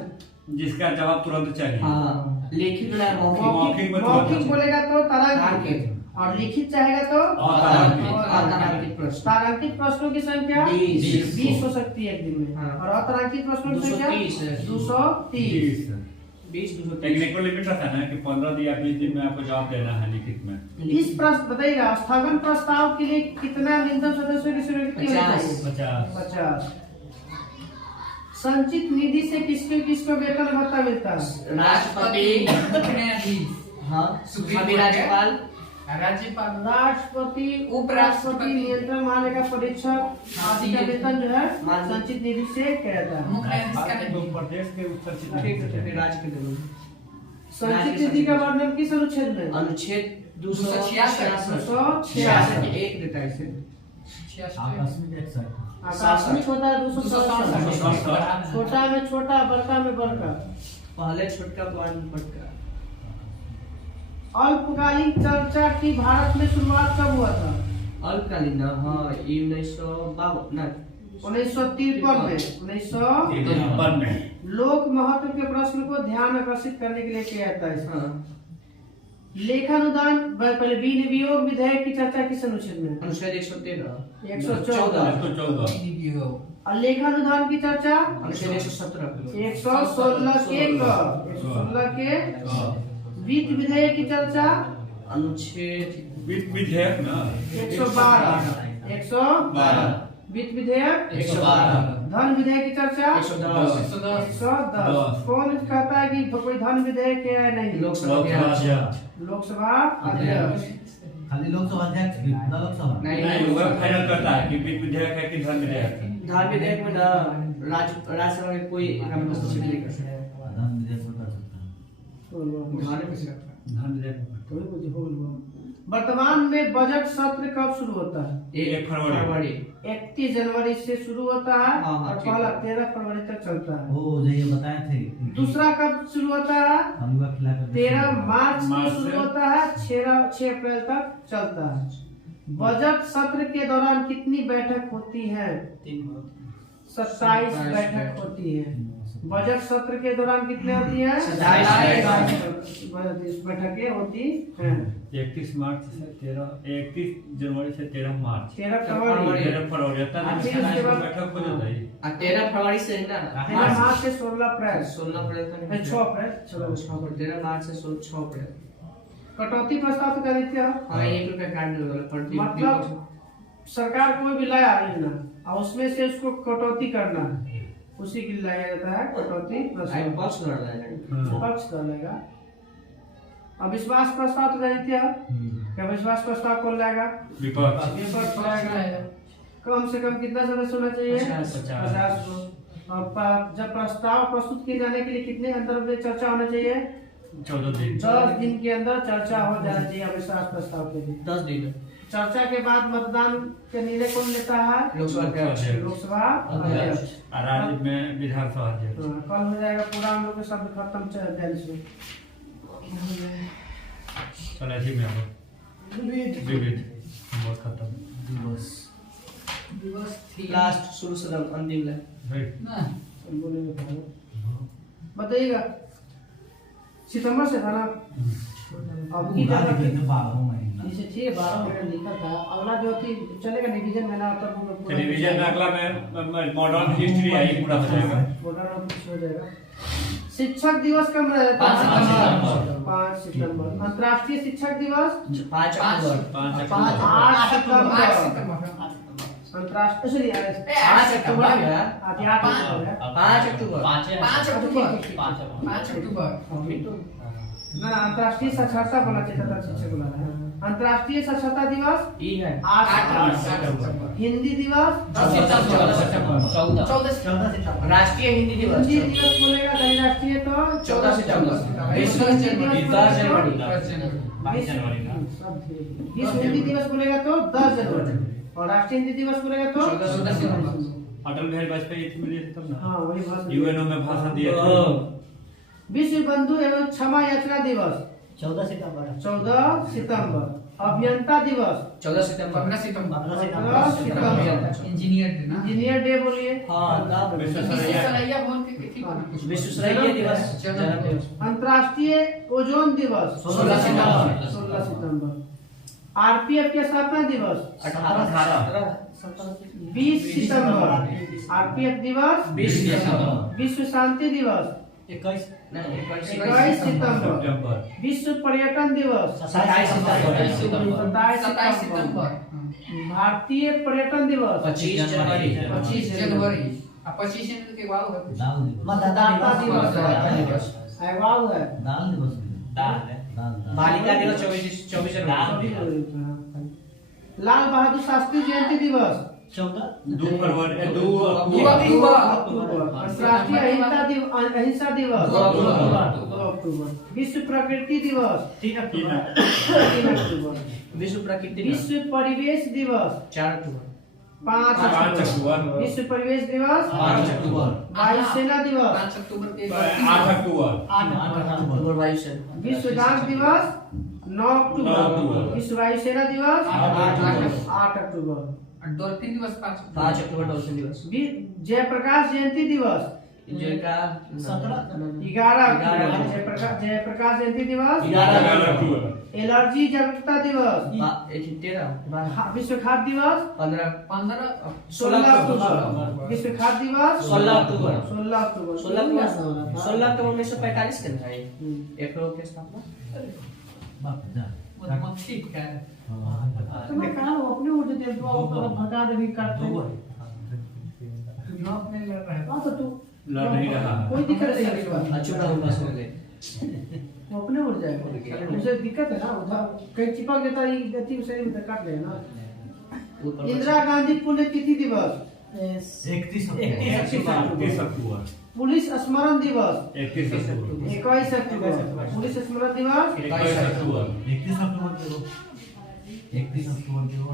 जिसका जवाब तुरंत चाहिए। हाँ लिखित ना मौखिक मौखिक में मौखिक बोलेगा तो तारांकित तारांकित। और लिखित चाहेगा तो अतारांकित। अतारांकित प्रश्न तारांकित प्रश्नों की संख्या 20 हो सकती है एक दिन में हाँ। और अतारांकित प्रश्नों की संख्या 230 230। 20 टेक्निकल लिमिट रहता है ना कि 15 दिन या 20 दिन में आपको जवाब देना है लिखित में। इस प्रश्न बताइएगा स्थगन प्रस्ताव के लिए कितना न्यूनतम सदस्यों की स्वीकृति होनी 50। चाहिए? 50। 50। संचित निधि से किसको किसको वेतन भत्ता मिलता है? राष्ट्रपति न्यायाधीश। हाँ सुप्रीम सभी कोर्ट राज्यपाल राज्यपाल। राष्ट्रपति उपराष्ट्रपति, उपराष्ट्रपति नियंत्रण महालेखा परीक्षक आदि का वेतन जो है संचित निधि से किया जाता है। मुख्य न्यायाधीश का तो नहीं। प्रदेश के उत्तर से ठीक है फिर राज्य के दलों संचित निधि का वर्णन किस अनुच्छेद में? अनुच्छेद 266 266 एक देता है इसे 66। आकस्मिक 61। आकस्मिक होता है 267। 267। छोटा में छोटा बड़का में बड़का। पहले छोटका बाद बड़का अल्पकालीन चर्चा की भारत में शुरुआत कब हुआ था? अल्पकालीन ना हाँ 1952 ना 1953 में 1953 53 में लोक महत्व के प्रश्न को ध्यान आकर्षित करने के लिए किया जाता है इसमें। लेखानुदान पहले विनियोग विधेयक की चर्चा किस अनुच्छेद में? अनुच्छेद 113 114। और लेखानुदान की चर्चा अनुच्छेद 117 116 के वित्त विधेयक की चर्चा अनुच्छेद विधेयक ना 112 वित्त विधेयक 112 धन विधेयक की चर्चा 110 110। कौन कहता है कि कोई धन विधेयक है? नहीं, लोकसभा अध्यक्ष। खाली लोकसभा अध्यक्ष ना लोकसभा नहीं, वह फाइनल करता है कि विधेयक है कि धन विधेयक है। धन विधेयक में ना राज्यसभा में कोई हस्तक्षेप नहीं कर सकता है। धन विधेयक में कर सकता है। धन विधेयक वर्तमान में बजट सत्र कब शुरू होता है? 1 फरवरी 31 जनवरी से शुरू होता है हाँ, और ठीक पहला है। 13 फरवरी तक चलता है। वो जो ये बताए थे दूसरा कब शुरू होता है? हम लोग खिला कर 13 मार्च से से शुरू होता है, 6 अप्रैल तक चलता है। बजट सत्र के दौरान कितनी बैठक होती है? 27 बैठक होती है। बजट सत्र के दौरान कितने होती है? 27 बैठकें होती हैं। 31 जनवरी से 13 मार्च 13 फरवरी 13 फरवरी फिर उसके बाद- बैठक हो जाता है। 13 फरवरी से है ना 13 मार्च से 16 अप्रैल 16 अप्रैल तक 6 अप्रैल 13 मार्च से 6 अप्रैल। कटौती प्रस्ताव तो कर देते हैं। हाँ, 1 रुपया काटने वाला प्रति मतलब सरकार कोई भी लाया योजना और उसमें से उसको कटौती करना है, उसी के लिए लाया जाता है कटौती प्रस्ताव। पक्ष कर रहा है। पक्ष डालेगा। अविश्वास प्रस्ताव तो जानते हैं क्या? विश्वास प्रस्ताव कौन लाएगा? विपक्ष विपक्ष लाएगा। कम से कम कितना सदस्य होना चाहिए? 50 को। और जब प्रस्ताव प्रस्तुत किए जाने के लिए कितने अंदर में चर्चा होना चाहिए? 14 दिन 10 दिन के अंदर चर्चा हो जाना चाहिए अविश्वास प्रस्ताव के लिए। 10 दिन चर्चा के बाद मतदान के निर्णय कौन लेता है? लोकसभा अध्यक्ष। लोकसभा अध्यक्ष। राज्य में विधानसभा अध्यक्ष। हाँ, कल हो जाएगा पूरा हम लोग के सब खत्म बैलेंस में। चल ऐसे में अब विविध बहुत खत्म दिवस लास्ट शुरू से अंतिम लाइन। भाई बोले में था। बताइएगा सितंबर से था ना? अब की उधार जगह देते 12 महीना जैसे ठीक है 12 महीना लिखा था। अगला जो थी चलेगा रिवीजन में ना तब हम लोग टेलीविजन में अगला में मॉडर्न हिस्ट्री आई पूरा हो जाएगा। प्रोग्राम कुछ हो जाएगा। शिक्षक दिवस कब रहता है? 5 सितंबर। अंतर्राष्ट्रीय शिक्षक दिवस 5 अक्टूबर 8 सितंबर। अंतर्राष्ट्रीय चलिए 8 अक्टूबर आज 8 अक्टूबर है। 5 अक्टूबर 5 अक्टूबर ना अंतर्राष्ट्रीय साक्षरता बोला चाहिए था, शिक्षक बोला है। अंतर्राष्ट्रीय साक्षरता दिवस ई है 8 सितंबर। हिंदी दिवस 14 सितंबर। राष्ट्रीय हिंदी दिवस हिंदी दिवस बोलेगा नहीं राष्ट्रीय तो 14 सितंबर। विश्व हिंदी दिवस 10 बोलेगा जनवरी। 22 जनवरी का विश्व हिंदी दिवस बोलेगा तो 10 जनवरी और राष्ट्रीय हिंदी दिवस बोलेगा तो 14 सितंबर। अटल बिहारी वाजपेयी थी मिली थी तब ना हाँ वही भाषण। यूएनओ में भाषण दिए थे। विश्व बंधु एवं क्षमा याचना दिवस 14 सितंबर 14 सितंबर। अभियंता दिवस 14 सितंबर। 15 सितंबर 15 सितंबर। इंजीनियर डे ना इंजीनियर डे बोलिए। हाँ विश्व सलैया भवन के तिथि पर विश्व सराइया दिवस जन्म दिवस। अंतर्राष्ट्रीय ओजोन दिवस 16 सितंबर। 16 सितंबर। आरपीएफ के स्थापना दिवस 20 सितंबर। आरपीएफ दिवस 20 सितंबर। विश्व शांति दिवस 21 21 सितंबर। सितंबर। विश्व पर्यटन दिवस 27 सितंबर। 27 सितंबर भारतीय पर्यटन दिवस 25 जनवरी। 25 जनवरी 25 जनवरी के बाद होगा कुछ। दाल दिवस मतदाता दिवस दिवस। अहवाल है। दाल दिवस भी है। दाल है। दाल बालिका दिवस 24 जनवरी। लाल बहादुर शास्त्री जयंती दिवस 2 फरवरी 2 अक्टूबर। अंतर्राष्ट्रीय अहिंसा दिवस 2 अक्टूबर। 2 अक्टूबर। विश्व प्रकृति दिवस 3 अक्टूबर 3 अक्टूबर। विश्व प्रकृति दिवस विश्व परिवेश दिवस 4 अक्टूबर। 5 5 अक्टूबर। अक्टूबर। विश्व परिवेश दिवस 5 अक्टूबर। वायुसेना दिवस 5 अक्टूबर के 8 अक्टूबर। 8 अक्टूबर वायुसेना। विश्व डाक दिवस 9 9 अक्टूबर। अक्टूबर। विश्व वायुसेना दिवस 8 8 अक्टूबर। डॉल्फिन दिवस 5 5 अक्टूबर डॉल्फिन दिवस। जयप्रकाश जयंती दिवस जो का 11 जयप्रकाश जयंती दिवस, 11 अक्टूबर, एलर्जी जागरूकता दिवस, 13 विश्व खाद्य दिवस, 16 अक्टूबर, विश्व खाद्य दिवस 16 अक्टूबर 16 अक्टूबर 16 अक्टूबर 1945 के है एक लोग के स्थापना बाप जा वो ठीक है। तो मैं कहा वो अपने उठ देते हैं, वो पूरा भगा दे भी करते हैं। जॉब नहीं लग रहा है। हाँ तो तू लड़ नहीं रहा है। कोई दिक्कत नहीं है इस बात। अच्छा ना होगा सुन ले वो अपने उठ जाएगा। मुझे दिक्कत है ना, उधर कहीं चिपक जाता है, ये गति शरीर में काट लेना। इंदिरा गांधी पुण्यतिथि दिवस, 31 31 अक्टूबर, पुलिस स्मरण दिवस, 31 अक्टूबर, 21 अक्टूबर, पुलिस स्मरण दिवस, 21 अक्टूबर, 31 अक्टूबर के वो 31 अक्टूबर के वो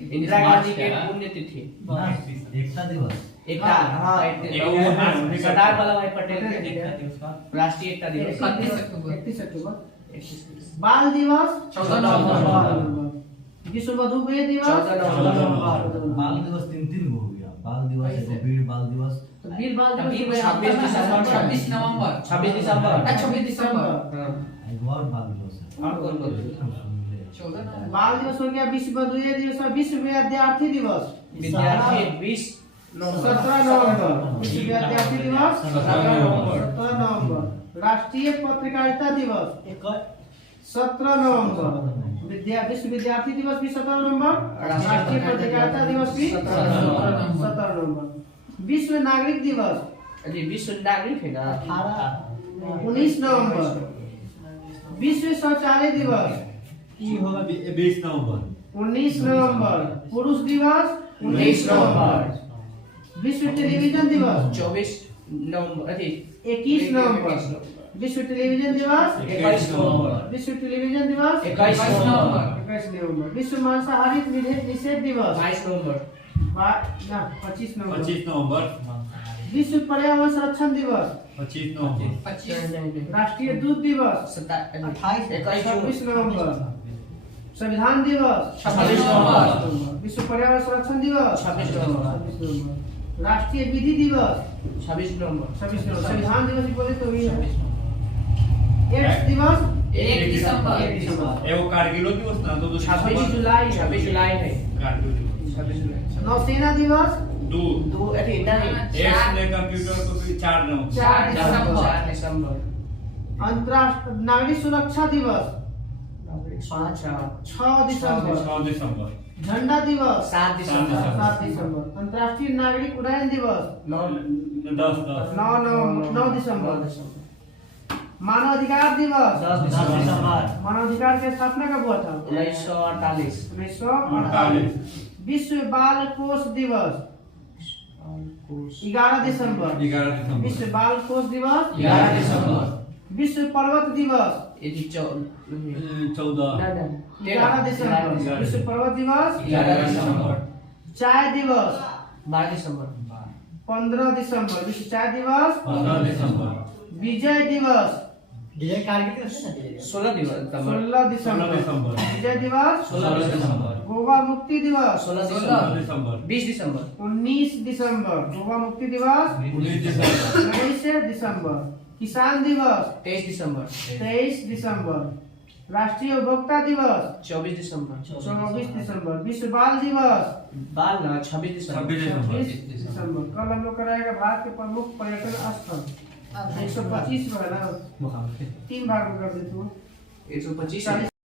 इंदिरा गांधी के पुण्यतिथि एकता दिवस एकता हाँ सरदार वल्लभ भाई पटेल के एकता दिवस का राष्ट्रीय एकता दिवस 31 अक्टूबर, बाल दिवस 14 नवंबर, विश्व मधुमेह दिवस 14 नवंबर, बाल दिवस 3 हो गया। बाल दिवस है वीर बाल दिवस, तो वीर बाल तभी दिवस 26 नवंबर, 26 दिसंबर 26 दिसंबर, एक और बाल दिवस है। और कौन बोल रहे 14 नवंबर, बाल दिवस हो गया, विश्व मधुमेह दिवस, विश्व विद्यार्थी दिवस विद्यार्थी 20 17 नवंबर, विश्व विद्यार्थी दिवस 17 नवंबर, 17 नवंबर, राष्ट्रीय पत्रकारिता दिवस 17 नवंबर, विश्व विद्यार्थी दिवस भी 17 नवंबर, राष्ट्रीय पत्रकारिता दिवस भी 17 नवंबर, विश्व नागरिक दिवस अजी विश्व नागरिक है ना 19 नवंबर, विश्व शौचालय दिवस की होगा 20 नवंबर, 19 नवंबर, पुरुष दिवस 19 नवंबर, विश्व टेलीविजन दिवस 24 नवंबर अजी 21 नवंबर, विश्व टेलीविजन दिवस 21 नवंबर, विश्व टेलीविजन दिवस 21 नवंबर, 21 नवंबर, विश्व मांसाहारी निषेध दिवस 22 नवंबर, 25 नवंबर, 25 नवंबर, विश्व पर्यावरण संरक्षण दिवस 25 नवंबर, 25 राष्ट्रीय दूध दिवस 26 नवंबर, संविधान दिवस 26 नवंबर, विश्व पर्यावरण संरक्षण दिवस 26 नवंबर, 26 नवंबर, राष्ट्रीय विधि दिवस 26 नवंबर, 26 नवंबर, संविधान दिवस भी बोले तो वही है, एड्स दिवस 1 दिसंबर, 1 दिसंबर, एगो कारगिलो दिवस ना तो 26 जुलाई 26 जुलाई है कारगिल दिवस, 26 जुलाई नौसेना दिवस 2 अरे नहीं एक ने कंप्यूटर को 4 नवंबर, 4 दिसंबर, 4 दिसंबर, अंतर्राष्ट्रीय नागरिक सुरक्षा दिवस 6 दिसंबर, 6 दिसंबर, झंडा दिवस 7 दिसंबर, 7 दिसंबर, अंतर्राष्ट्रीय नागरिक उड्डयन दिवस 10 9 दिसंबर, मानव अधिकार दिवस 10 दिसंबर, मानव अधिकार की स्थापना कब हुआ था 1948, 1948, विश्व बाल कोष दिवस 11 दिसंबर, 11 दिसंबर, विश्व बाल कोष दिवस 11 दिसंबर, विश्व पर्वत दिवस ये 14 11 दिसंबर, विश्व पर्वत दिवस 11 दिसंबर, चाय दिवस 12 दिसंबर, 15 दिसंबर, विश्व चाय दिवस 15 दिसंबर, विजय दिवस विजय कारगिल दिवस है ना? 16 दिसंबर, 16 दिसंबर, दिसंबर, विजय दिवस 16 दिसंबर, गोवा मुक्ति दिवस 16 16 दिसंबर, दिसंबर, 20 दिसंबर, 19 दिसंबर, गोवा मुक्ति दिवस 19 दिसंबर, 19 दिसंबर, किसान दिवस 23 दिसंबर, 23 दिसंबर, राष्ट्रीय उपभोक्ता दिवस 24 दिसंबर, 24 दिसंबर, विश्व बाल दिवस बाल ना 26 दिसंबर, 26 दिसंबर। कल हम लोग कराएगा भारत के प्रमुख पर्यटन स्थल 125 में है ना, 3 भाग में कर देते हो 125